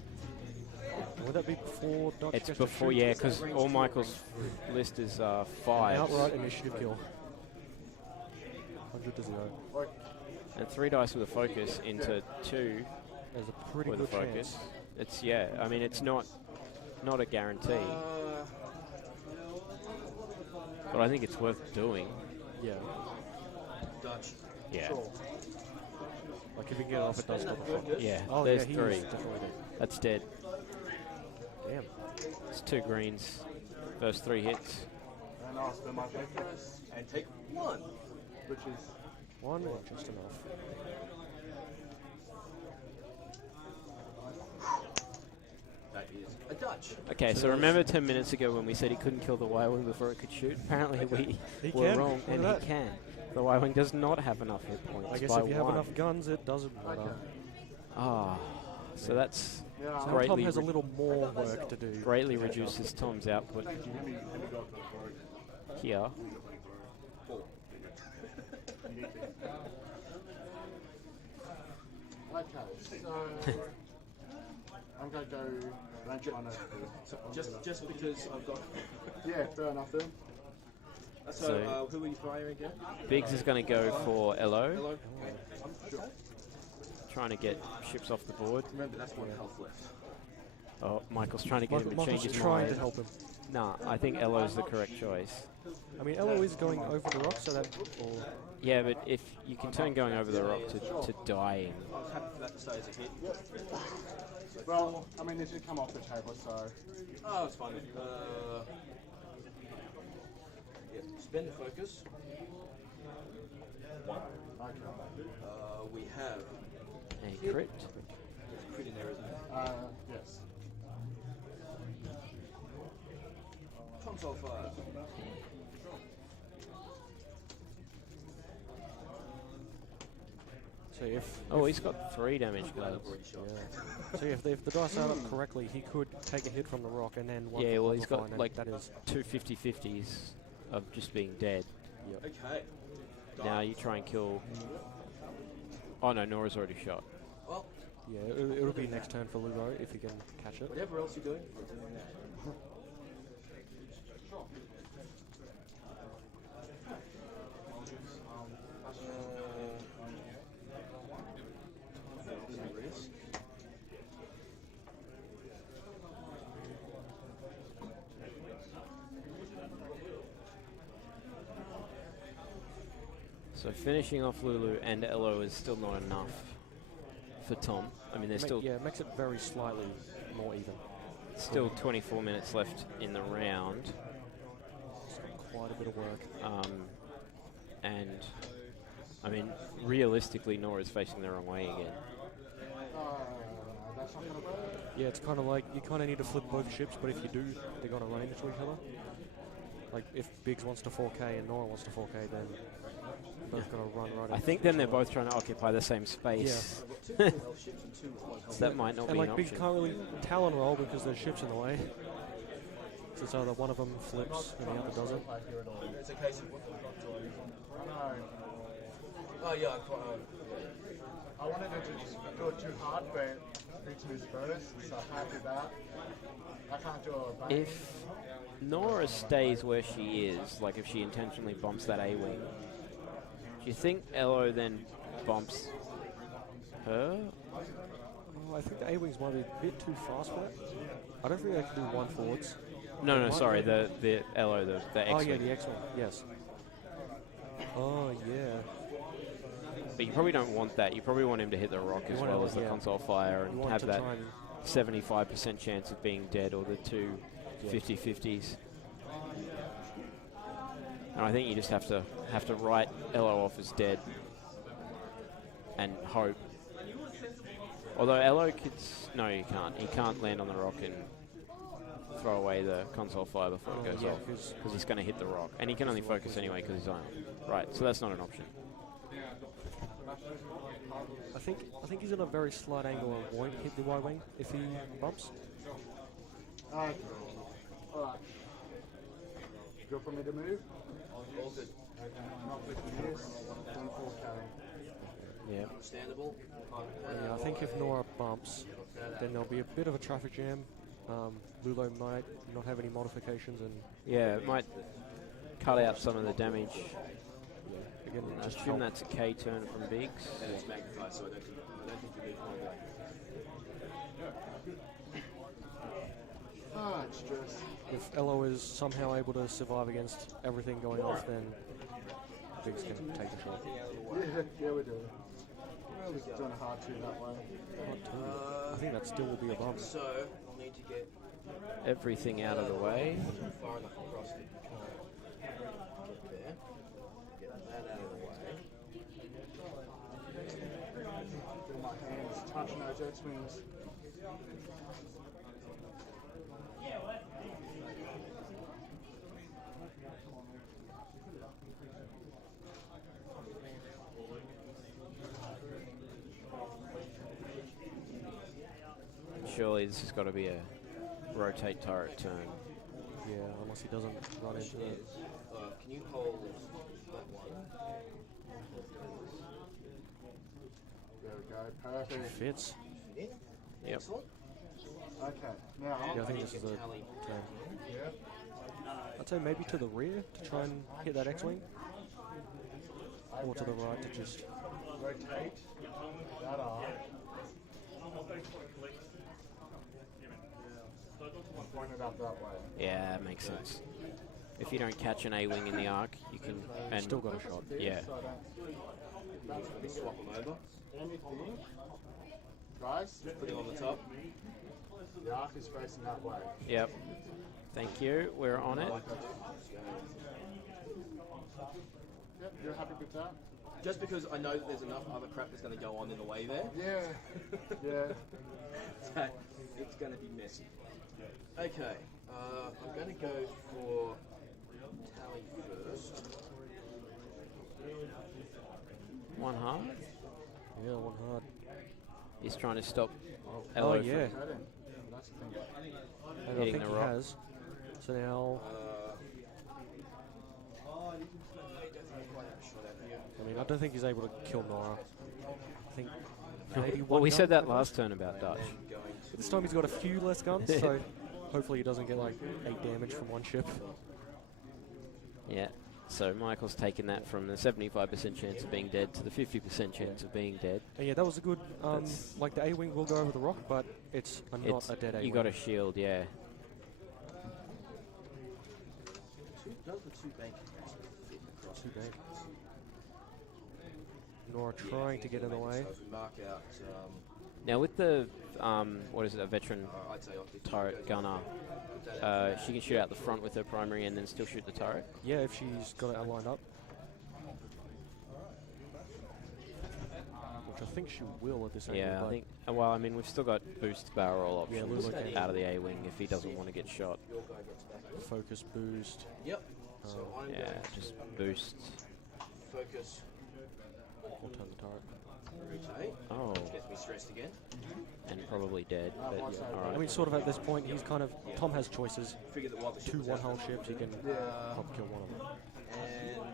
the Would that be before Dutch It's gets to before, shoot? yeah, because all Michael's list is 5. Outright initiative kill. 100 to 0. And 3 dice with a focus into 2 There's a pretty with a good focus. chance. It's, yeah, I mean, it's not a guarantee. But I think it's worth doing. Yeah. Dutch. Yeah. Sure. Like if you get off, it does stop the focus. Yeah, Oh, there's yeah, he's 3. definitely dead. That's dead. Damn. It's 2 greens. First 3 hits. And I'll spend my focus, And take 1. which is. 1 or just enough. That is a Dutch. Okay, so remember 10 minutes ago when we said he couldn't kill the Y-Wing before it could shoot? Apparently we He were can. wrong, Look and at he can. The Y-Wing does not have enough hit points. I guess by if you have 1. enough guns, it doesn't matter. Ah, so that's Yeah, So now Tom greatly has a little more work to do. greatly reduces Tom's output here. Okay, so. I'm going to go range 1 over. Just because I've got. Yeah, fair enough then. So, who are you firing again? Biggs is going to go for Ello, Hello. Okay. trying to get ships off the board. Remember, that's 1 health left. Oh, Michael's trying to get him to change Michael's his trying mind. to help him. Nah, I think Ello's the correct choice. I mean, Ello is going over the rock, so that. Or Yeah, but if you can turn going over the rock to dying. I was happy for that to stay as a hit. Well, I mean, this should come off the table, so. Oh, it's fine. Yeah, spend the focus. 1. Okay. We have A crit. there's a crit in there, isn't it? Yes. Console fire. so if Oh, he's got 3 damage cards. so if the dice add up correctly, he could take a hit from the rock and then one Yeah, from well, he's Hyperfine, got and like that is 2 50-50s of just being dead. Okay. Now you try and kill. Oh no, Norra's already shot. Well, yeah. It'll be next turn for Lulo if he can catch it. whatever else you're doing, you're doing that. Risk. So finishing off Lulu and Ello is still not enough for Tom. I mean, there's still Yeah, it makes it very slightly more even. 24 minutes left in the round, So quite a bit of work. and I mean, realistically, Norra's facing the wrong way again. That's not going to work. Yeah, it's kind of like you kind of need to flip both ships, but if you do, they're going to run into each other. Like if Biggs wants to 4K and Norra wants to 4K, then they're both going to run right I into think each then they're other. both trying to occupy the same space. I've got 2 health ships and 2 with 1 health. So that might not And be an like Biggs option. can't really Talon roll because there's ships in the way. It's either one of them flips and the other doesn't. It's a case of what the not doing. I know. Oh yeah, I wanted to just go too hard, but reach his first, so I can't do that. I can't do a bang. If Norra stays where she is, like if she intentionally bumps that A-wing, do you think Ello then bumps her? Oh, I think the A-wings might be a bit too fast for that. I don't think they can do one forwards. No, sorry, the Ello, the X-wing. Oh yeah, the X-wing, yes. Oh yeah. But you probably don't want that. You probably want him to hit the rock as well as the console fire and have that 75% chance of being dead, or the two 50-50s. And I think you just have to write Ello off as dead and hope. Although Ello could... No, you can't. He can't land on the rock and throw away the console fire before it goes off, because it's going to hit the rock. And he can only focus anyway because he's on. Right, so that's not an option. I think he's in a very slight angle and won't hit the Y-wing if he bumps. Alright. Go for me to move? all good. Not with this, 24K. Yeah. Understandable. Yeah, I think if Norra bumps, then there'll be a bit of a traffic jam. Lulo might not have any modifications, and Yeah, it might cut out some of the damage. again, I just assume help. that's a K turn from Biggs. And it's magnified, so I don't think you need more of that. It's just... If Ello is somehow able to survive against everything going off, then Biggs can take the shot. Yeah, we do. Just doing a hard two that way. I think that still will be a bump. So, I'll need to get Everything out of the way. far enough across that you can't get there. Get that out of the way. Feel my hands touching those X-wings. Surely this has got to be a rotate turret turn. Yeah, unless he doesn't run into it. Can you hold that one? There we go, perfect. Fits. Fit in? Yep. Excellent. Okay, now... Yeah, I think this is a Tali. turn. Yeah. I'd say maybe to the rear to try and hit that X-wing, or to the right to just... Rotate that arc. Point it up that way. Yeah, that makes sense. If you don't catch an A-wing in the arc, you can... And Still got a shot. Yeah. So I don't... Swap them over. Anything. Guys, Put it on the top. the arc is facing that way. Yep. Thank you. We're on it. Yep, you're happy with that? Just because I know that there's enough other crap that's going to go on in the way there. Yeah. Yeah. So it's going to be messy. Okay, I'm going to go for Tali first. One hard. Yeah, one hard. He's trying to stop Oh Ello yeah, Heading. That's the thing. and I Hitting think the he rock. has. So now, I mean, I don't think he's able to kill Norra. I think maybe Well, one we gun said that at last turn about Dutch. But this time he's got a few less guns, so hopefully he doesn't get like 8 damage from one ship. Yeah. So Michael's taken that from the 75% chance of being dead to the 50% chance of being dead. And yeah, that was a good, That's- like the A-wing will go over the rock, but it's not a dead A-wing. You got a shield, yeah. Does the two bank fit across? Too big. Norra trying to get in the way. So if we mark out, Now with the, what is it, a veteran I'd say off the turret gunner, she can shoot out the front with her primary and then still shoot the turret. Yeah, if she's got it lined up. Which I think she will at this angle. Yeah, I but think. Well, I mean, we've still got boost barrel roll Yeah, options Lulo can. out of the A-wing if he doesn't want to get shot. your guy gets back. focus boost. Yep. So I'm Yeah, going just to boost. focus Or turn the turret. Okay. Oh, Gets me stressed again. and probably dead. But yeah, all I right. mean, sort of at this point, he's kind of... Tom has choices. Figure that while the ship Two was one-hull ships, he can help kill one of them. and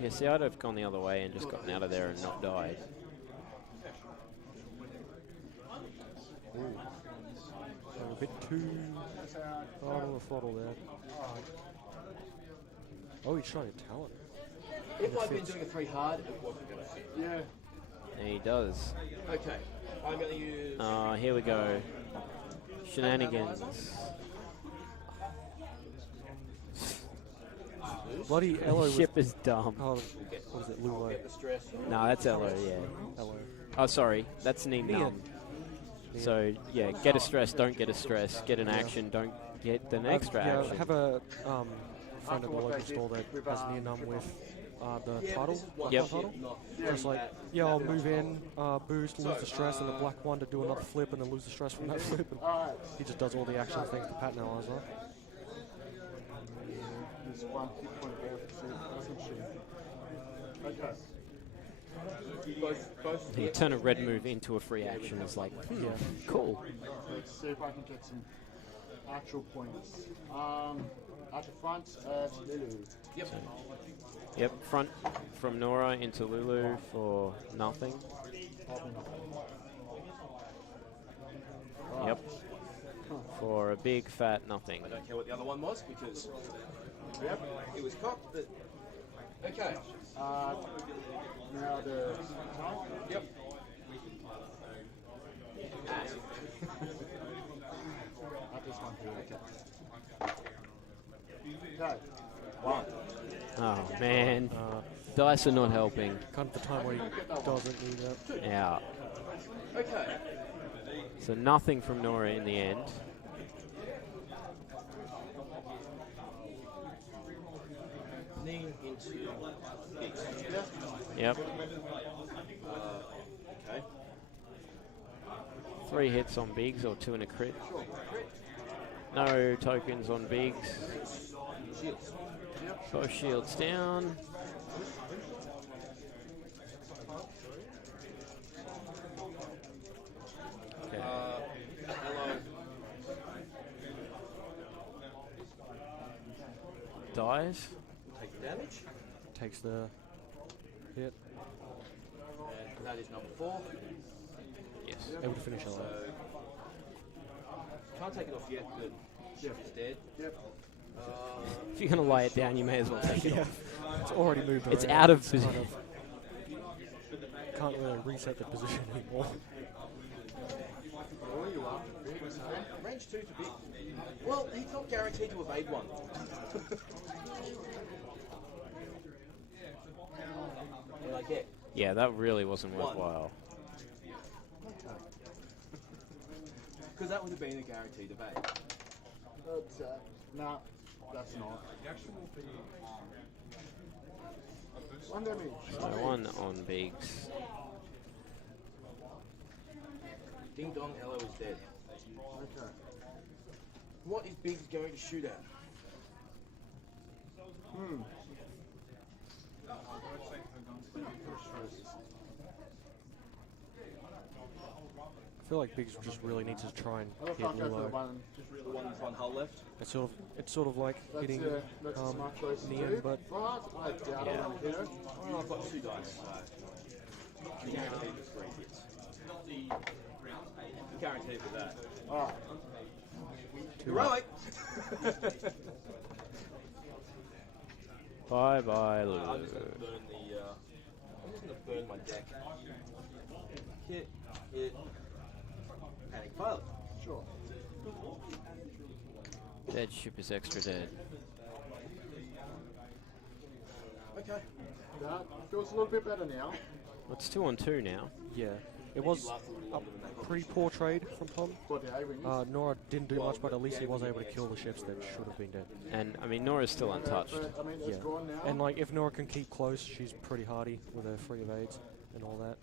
Yeah, see, I'd have gone the other way and just gotten out of there and not died. So a bit too... Oh, throttle there. Oh, he's trying to talent. if I'd been doing a 3 hard, it wasn't going to fit. Yeah. And he does. Okay, I'm going to use. Here we go. Shenanigans. Bloody Ello was... Ship is dumb. Oh, what is it, Lulo? Get the stress. No, that's Ello, yeah. Ello. Oh, sorry, that's Nien. So, yeah, get a stress, don't get a stress. Get an action, don't get the next Yeah, action. I have a friend at the local store that has Nien with the title. Yep. Title. Just like, yeah, I'll move in, boost, lose the stress, and the black one to do another flip, and then lose the stress from that flip. And he just does all the action things the pattern analyzer. There's one hit point there, doesn't she? Okay. Both You turn a red move into a free action. It's like, Yeah. cool. Let's see if I can get some actual points. At the front, Lulu. Yep. Yep, front from Norra into Lulo for nothing. Yep. For a big fat nothing. I don't care what the other one was because Yep. it was cocked. But okay. Now the time. Yep. At this one here. Okay. One. Oh, man. Dice are not helping. Kind of the time where he doesn't need that. Yeah. Okay. So nothing from Norra in the end. Nien into gigs. Yep. Okay. 3 hits on Biggs or 2 and a crit. No tokens on Biggs. Shields. Both shields down. Okay. Hello. Dies. Take the damage. Takes the hit. And that is number 4. Yes. Able to finish So Ello. can't take it off yet, but ship is dead. Yep. If you're going to lay it down, you may as well take it off. It's already moved It's around. out of It's position. kind can't really reset the position anymore. Oh, you are. Big, Range 2 to big. Well, he's not guaranteed to evade one. What I get? Yeah, that really wasn't One. worthwhile. Because that would have been a guaranteed evade. But, no, that's not. One damage. So 1 on Biggs. Ding dong, Ello is dead. Okay. What is Biggs going to shoot at? I feel like Biggs just really needs to try and I'll hit go for the Lulo. one. The one hull left? It's sort of like That's, hitting that's a smart choice to Nien, do. but I doubt I want to hit it. Well, I've got 2 dice, so guaranteed with 3 hits. Guaranteed with that. Alright. Heroic! Bye bye, I'm Lulo. just going to burn the. I'm just going to burn my deck. Hit. Panic fail. Sure. Dead ship is extra dead. Okay. That feels a little bit better now. It's 2 on 2 now. yeah, it was Lasted a little longer than that. pretty poor trade from Tom. For the A-wings. Nora didn't do much, but at least he was able to kill the ships that should have been dead. And, I mean, Norra's still untouched. But, I mean, it's Yeah, gone now. and like if Nora can keep close, she's pretty hardy with her free evades and all that.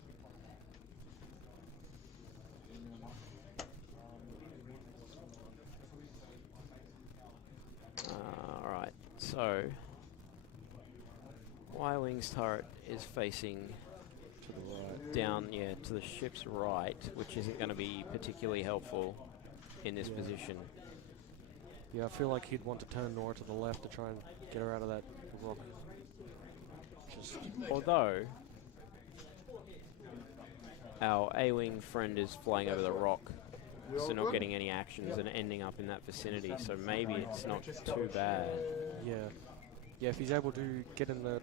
Alright, so Y-Wing's turret is facing To the right. down, to the ship's right, which isn't going to be particularly helpful in this position. Yeah, I feel like he'd want to turn Norra to the left to try and get her out of that rock. Just Although our A-Wing friend is flying over the rock, so not getting any actions and ending up in that vicinity, so maybe it's not too bad. yeah, if he's able to get in the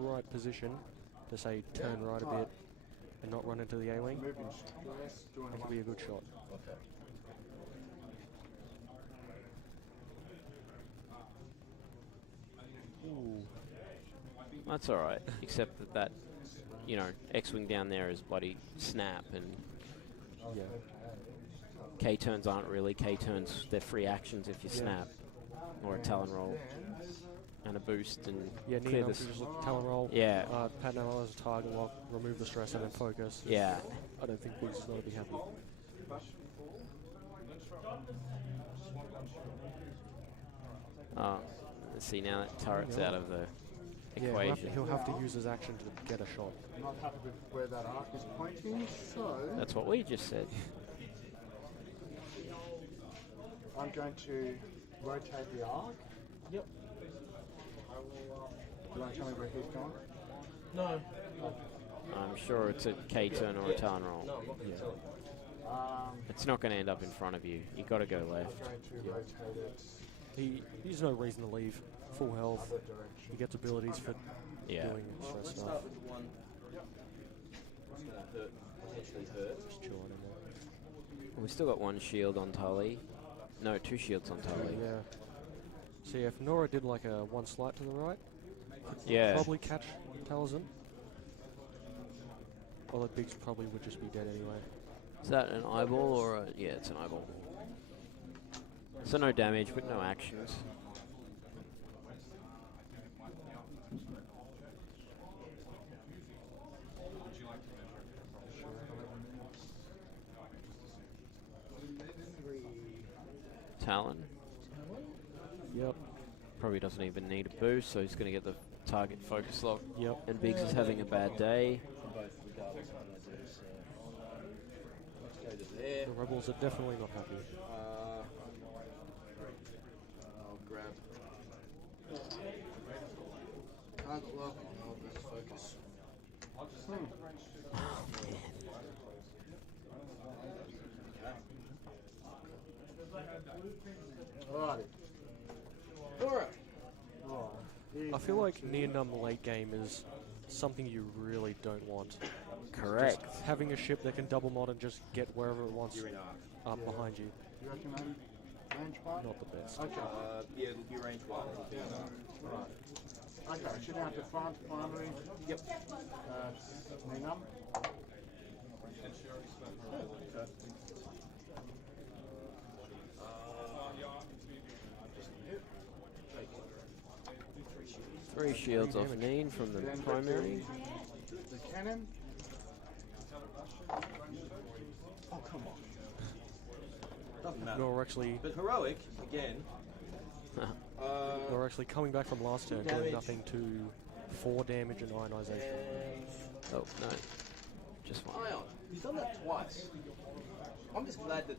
right position to say turn right a bit and not run into the A-wing, Moving stress, doing that could be a good shot. Ooh. That's all right, except that X-Wing down there is bloody snap, and Yeah. K-turns aren't really K-turns, they're free actions if you snap, or a Talon roll, and a boost, and Yeah, clear Nien this. just look Talon roll. Yeah. Pat now as a target lock, remove the stress and then focus. Yeah. I don't think Biggs is going to be happy. Oh, let's see, now that turret's out of the Yeah, equation. he'll have to use his action to get a shot. Not happy with where that arc is pointing, so That's what we just said. I'm going to rotate the arc. Yep. Do you want to tell me where he's going? No. I'm sure it's a K-turn or a Talon roll. No, I'm not going to tell him. It's not going to end up in front of you. You got to go left. I'm going to rotate it He's no reason to leave. Full health. other direction. He gets abilities for Yeah. doing stress Let's stuff. start with the one that's going to hurt, potentially hurt. Just chill anymore. We still got one shield on Tali. No, 2 shields on Tali. Yeah. See, if Norra did like a one slight to the right, Yeah. probably catch Talzin. Although Biggs probably would just be dead anyway. Is that an eyeball or a... Yeah, it's an eyeball. So no damage, but no actions. Talon. Yep. Probably doesn't even need a boost, so he's going to get the target focus lock. Yep. And Biggs is having a bad day. Both regardless of what I do, so let's go to there. The rebels are definitely not happy. I'll grab target lock and I'll go focus. Alrighty. Norra! Oh, I feel like near numb late game is something you really don't want. Correct. Just having a ship that can double mod and just get wherever it wants up behind you, you reckon maybe range one? not the best. Okay. Yeah, it'll be range 1. Right. Okay, shooting out to front, primary. Yep. Ninum. Three shields off Nien from the Then primary. The cannon. Oh, come on. Doesn't matter. Nor actually, But heroic, again. nor actually coming back from last turn, doing Damage. nothing to 4 damage and ionization. Oh, no. Just one. Ion. He's done that twice. I'm just glad that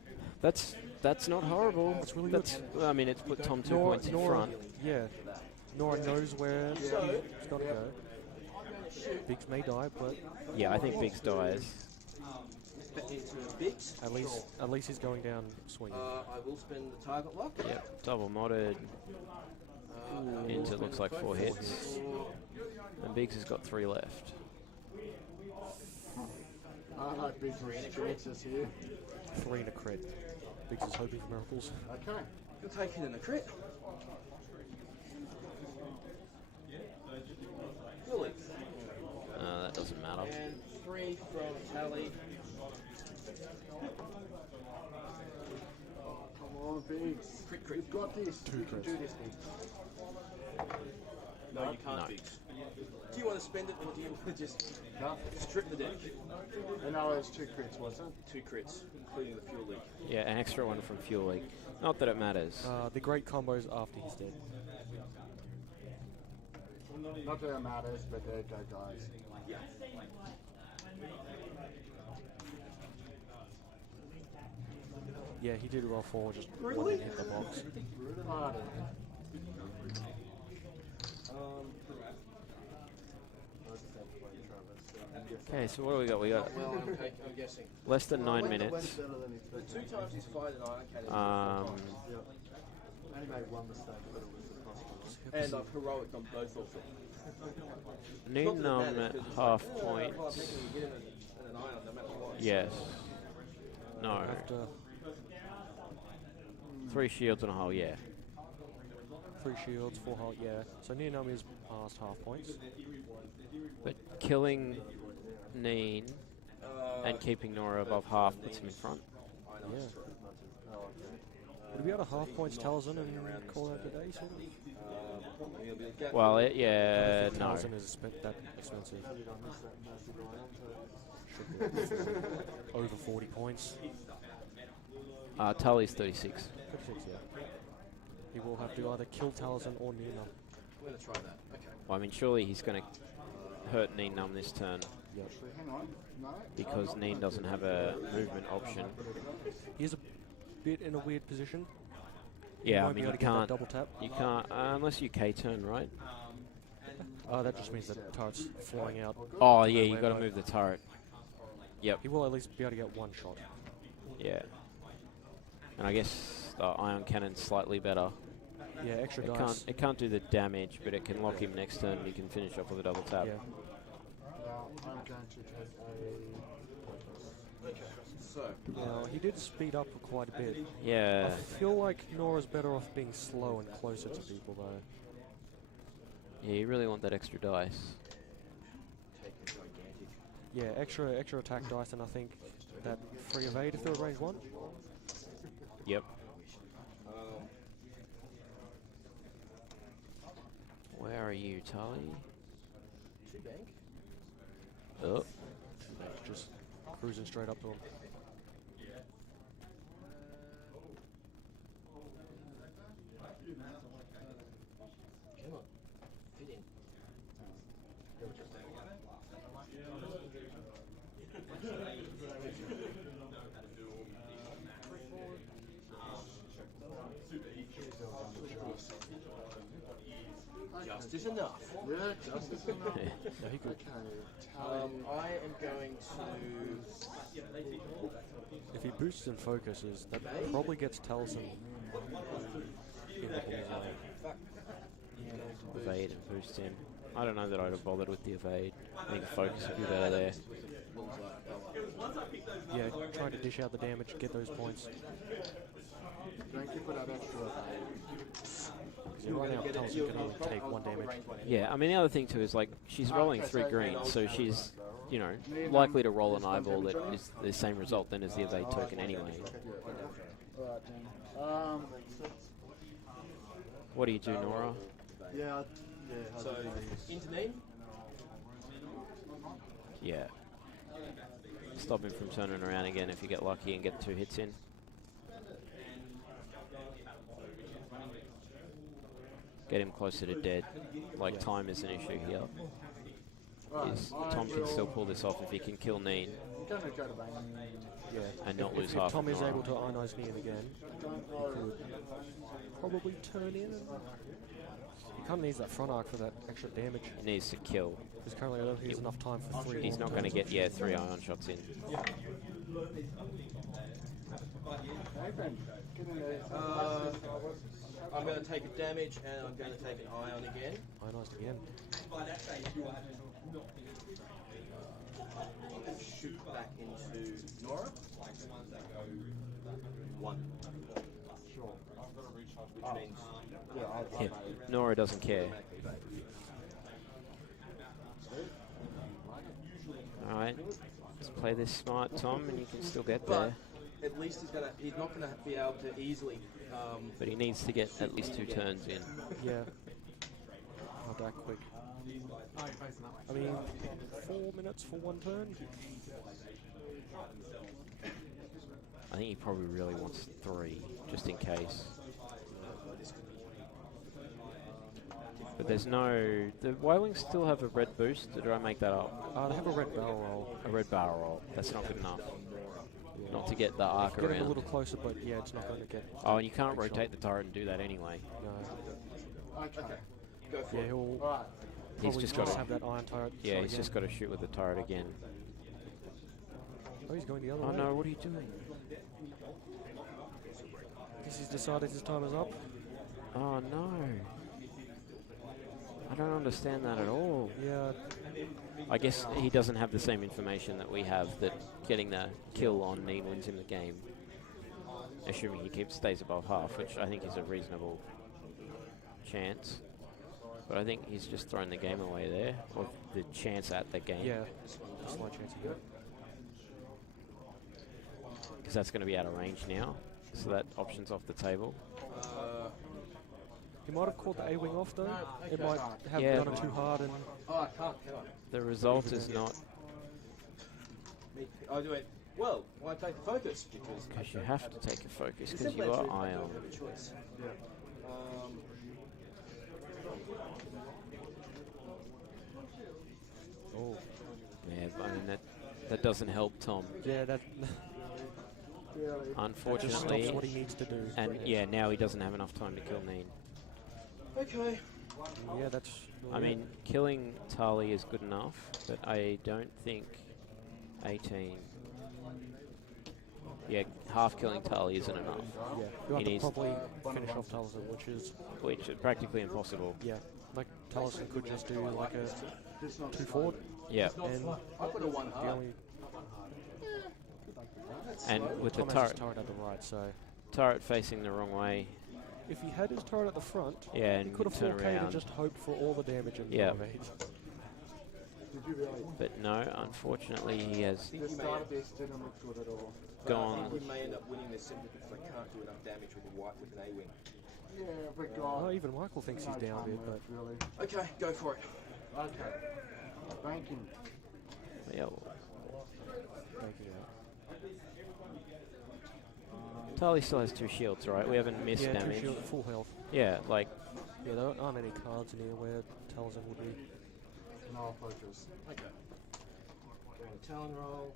That's not horrible. That's really good. Well, I mean, it's put Tom 2 Nor- points in Nor- front. Yeah, Nora knows where he's got to go. I'm going to shoot Biggs may die, but Yeah, I think Biggs dies. into a bit. at least he's going down swinging. I will spend the target lock. Yep, double modded into looks like 4 hits. And Biggs has got 3 left. I hope business chances here. 3 and a crit. Biggs is hoping for miracles. Okay. You'll take it in a crit. Really? That doesn't matter. And 3 from Tali. Come on, Biggs. Crit, crit. You've got this. Two You can crits. do this, Biggs. No, you can't, No. Biggs. Do you want to spend it or do you want to just No. strip the deck? And no, it's 2 crits, was it? 2 crits, including the fuel leak. Yeah, an extra one from Fuel Leak. Not that it matters. The great combos after he's dead. Not that it matters, but there you go, guys. Yeah, he did well for just wanting to hit the box. Party. Okay, so what do we got? We got Well, I'm guessing. less than 9 minutes. The 2 times he's fired an iron cannon. Only made one mistake, but it was a possible one. And I've heroic on both of them. Nien at half point. Yes. No. After 3 shields and a hull, yeah. 3 shields, 4 hull, yeah. So Nien is past half points. But killing Nien and keeping Norra above half puts him in front. Yeah. Would we be able to half points Taliesin and call out the day, sort of? Well, yeah, no. Taliesin is that expensive. Should be over 40 points. Tali's 36. 36, yeah. He will have to either kill Taliesin or Nien. I'm going to try that. Okay. Well, I mean, surely he's going to hurt Nien this turn Actually, hang on. No. because Nien doesn't have a movement option. He's a bit in a weird position. Yeah, I won't be mean, able you to get that can't. double tap. You can't unless you K-turn, right? That just means the turret's flying out. Oh, yeah, you got to move the turret. Yep. He will at least be able to get one shot. Yeah. And I guess the ion cannon's slightly better. Yeah, extra It dice. can't do the damage, but it can lock him next turn and you can finish off with a double tap. Yeah. Now, I'm going to take a... So, Now, he did speed up quite a bit. Yeah. I feel like Norra's better off being slow and closer to people, though. Yeah, you really want that extra dice. take a gigantic. Yeah, extra attack dice, and I think that free evade if they're at range 1. Yep. Where are you, Tali? 2 bank. Oh. Just cruising straight up to him. Come on. Fit in. Justice enough. Yeah, justice enough. Yeah, he could. Okay, Tali. I am going to. If he boosts and focuses, that probably gets Taliesin in the bullseye. Evade and boost him. I don't know that I'd have bothered with the evade. I think focus would be better there. Yeah, trying to dish out the damage, get those points. Thank you for that extra. Yeah, right now, Taliesin can only take 1 damage. Yeah, I mean the other thing too is like she's rolling 3 greens, so she's, you know, likely to roll an eyeball that is the same result then as the evade token anyway. Alright then. What do you do, Norra? Yeah, So, into Nien. Yeah. Stop him from turning around again if you get lucky and get 2 hits in. Get him closer to dead. Like time is an issue here. Tom can still pull this off if he can kill Nien Gonna go to bang. Yeah. and not lose If half. Tom of is Norra. able to ionize Nien again, he could probably turn in. He kind of needs that front arc for that extra damage. He needs to kill. Because currently I don't think there's enough time for 3 He's more not going to turns. get, 3 ion shots in. Hey, Ben, get in there. I'm going to take a damage and I'm going to take an ion again. Ionized again. Shoot back into Norra. 1. Sure. Which means Yeah, I'll Yeah. Norra doesn't care. Alright, let's play this smart, Tom, and you can still get there. at least he's not gonna be able to easily. But he needs to get at least 2 turns in. Yeah. Not that quick. I mean, 4 minutes for 1 turn? I think he probably really wants 3, just in case. But there's no... The Y-Wings still have a red boost, or did I make that up? They have a red barrel roll. A red barrel roll. That's not good enough. Not to get the arc Get it a around. little closer, but yeah, it's not going to get... Oh, and you can't big rotate shot. the turret and do that anyway. No. Okay. Go for Yeah, it. he'll Alright. He's probably just got just to... have that iron turret. Yeah, shot he's just again. got to shoot with the turret again. Oh, he's going the other Oh way. no, what are you doing? Guess he's decided his time is up. Oh no. I don't understand that at all. Yeah, I guess he doesn't have the same information that we have, that getting the kill on Nien wins him the game. Assuming he stays above half, which I think is a reasonable chance. But I think he's just thrown the game away there, or the chance at the game. yeah. A slight chance of it. Because that's going to be out of range now. So that option's off the table. He might have caught the A-wing off though. It okay. might have Yeah. done it too hard and... Oh, I can't, can I? The result is not... I do it. Well, why take the focus? Because you have to take a focus, because Simply you are true, I ion. don't have a choice. Oh. Yeah, but I mean, that doesn't help Tom. Yeah, that Really? just Unfortunately. stops what he needs to do. And yeah, now he doesn't have enough time to kill Nien. Okay. Yeah, that's... I mean, killing Tali is good enough, but I don't think 18... Yeah, half killing Tali isn't enough, Yeah, you have He to needs- probably finish off Taliesin, which is... which is practically impossible. Yeah, like Taliesin could just do like a It's not 2 forward, Yeah, and I put a one the hard. only... and with the Tom has his turret, turret at the right, so... turret facing the wrong way, If he had his turret at the front, yeah, he and could have turn 4K'd around. and just hoped for all the damage and Yeah. no evade. Did you really? But no, unfortunately he has The start of this didn't look good at all. gone. We may end up winning this simply because I can't do enough damage with an A-wing. Yeah, but God. Oh, even Michael thinks he's no down a time bit, but... left, really. Okay, go for it. Okay. Banking. Yeah, Making it. Tali still has 2 shields, right? We haven't missed Yeah, 2 damage. shield, full health. Yeah, like, Yeah, there aren't any cards in here where Taliesin would be. No focus. Okay. Doing a talon roll.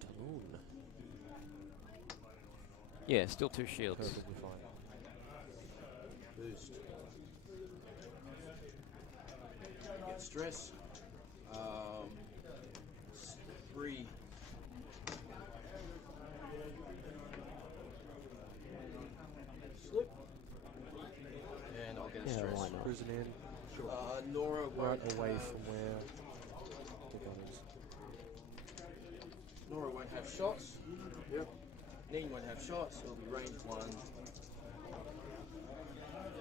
Talon. yeah, still 2 shields. Perfectly fine. Boost. Get stress. 3. Slip. And I'll get a Yeah, stress. why not? Cruising in, Norra right won't away have, from where the gun is. Norra won't have shots. Yep. Nien won't have shots. It'll be range 1.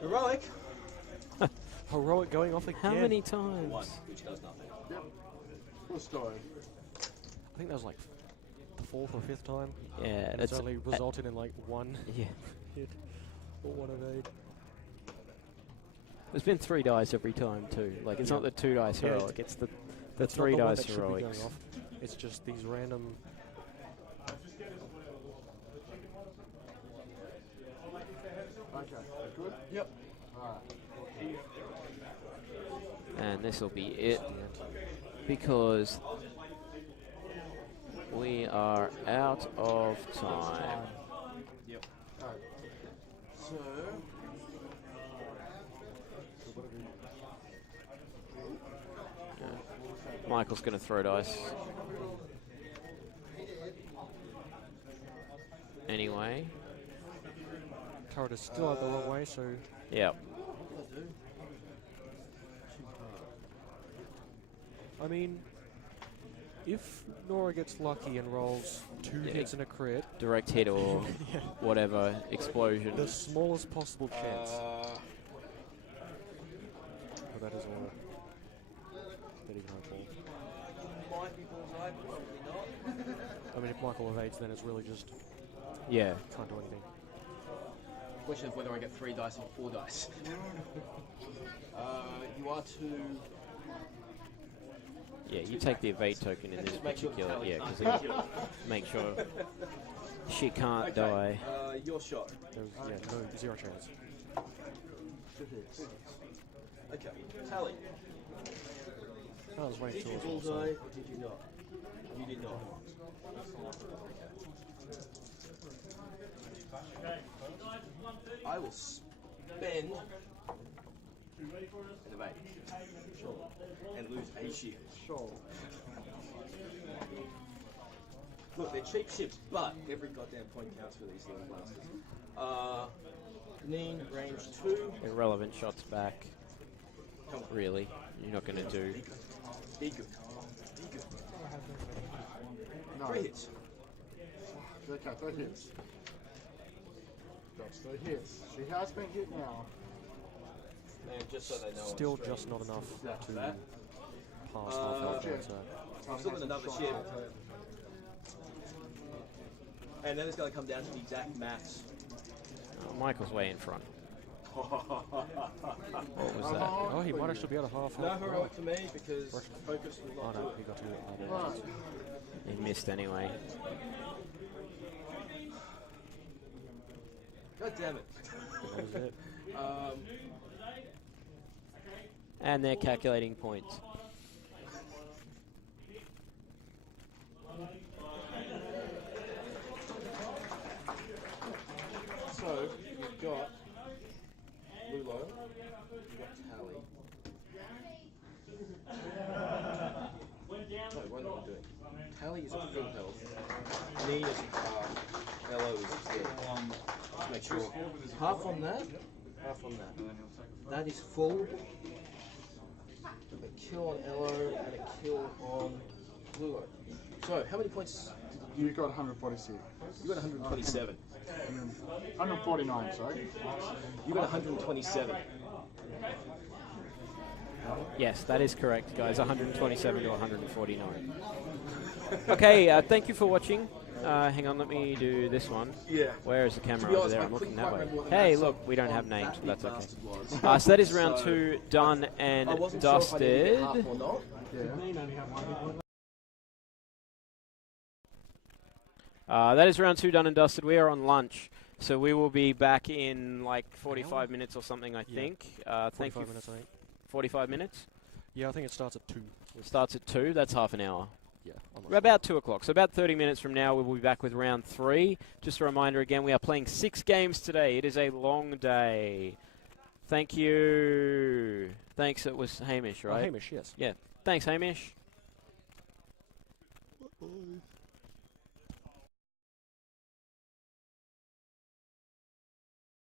Heroic. Heroic going off again. How many times? 1, which does nothing. Yep. Full story. I think that was like the 4th or 5th time. Yeah, And it's it's only resulted in like 1 yeah. hit or 1 evade. There's been 3 dice every time too. Like, it's not the 2 dice Yeah, heroic, it's the It's 3 not the one dice that should be going heroics. off. It's just these random... Okay. Good? Yep. Alright. And this will be it, because we are out of time. Yep. Alright. So, Michael's going to throw dice. Anyway, Turret is still out the wrong way, so... yeah. I mean, if Norra gets lucky and rolls 2 Yeah. hits and a crit, Direct hit or Yeah. whatever, explosion. the smallest possible chance. uh, But that is all that he can hope for. might be bullseye, but probably not. I mean, if Michael evades, then it's really just Yeah. can't do anything. Question of whether I get 3 dice or 4 dice. You are to Yeah, you take the evade token in this just make sure the particular, tally's yeah, not because make sure she can't okay. die. Your shot. There's, yeah, no, 0 chance. Two hits. Okay, Tali. I was waiting Did you till bullseye or did you not? You did not. I will spend an evade. Sure. And lose a shield. Sure. Look, they're cheap ships, but every goddamn point counts for these little blasters. Nien, range 2. Irrelevant shots back. Come on. Really, you're not going to do. Be good. Be good. No. 3 hits. Okay, 3 hits. That's 3 hits. She has been hit now. And just so they know, Still on stream, just not enough Yeah. to that. pass half health. Gotcha. So I've still got another ship. And then it's going to come down to the exact maths. Oh, Michael's way in front. What was that? oh, he might actually be able to half No health. heroic for me because focus will Oh not do no, it. he got to Right. He missed anyway. God damn it. That was it. And they're calculating points. So, you've got Lulo, you've got Tali. No, what am I doing? Tali is at full health. Nien is at half. Ello is dead. Just make sure. Half on that, half on that. That is full. A kill on Ello and a kill on Lulo. So, how many points? You got 146. You got 127. 149, sorry. You got 127. Yes, that is correct, guys. 127 to 149. Okay, thank you for watching. Hang on, let me do this one. Yeah. Where is the camera To be over honest, there? I I'm looking couldn't that quite way. remember what the Hey, maths look, we don't have on names, that but that's big okay. bastard was. So that is round So, 2 done and I wasn't sure if I needed to dusted. get half or not. Yeah. That is round 2 done and dusted. We are on lunch, so we will be back in like 45 minutes or something, I Yeah. think. Thank 45 you. minutes, I think. 45 minutes? Yeah, I think it starts at 2. It starts at 2. That's half an hour. Yeah, I'm not We're about 2 o'clock. So about 30 minutes from now, we will be back with round 3. Just a reminder again, we are playing 6 games today. It is a long day. Thank you. Thanks, it was Hamish, sure. right? Hamish, yes. Yeah. Thanks, Hamish.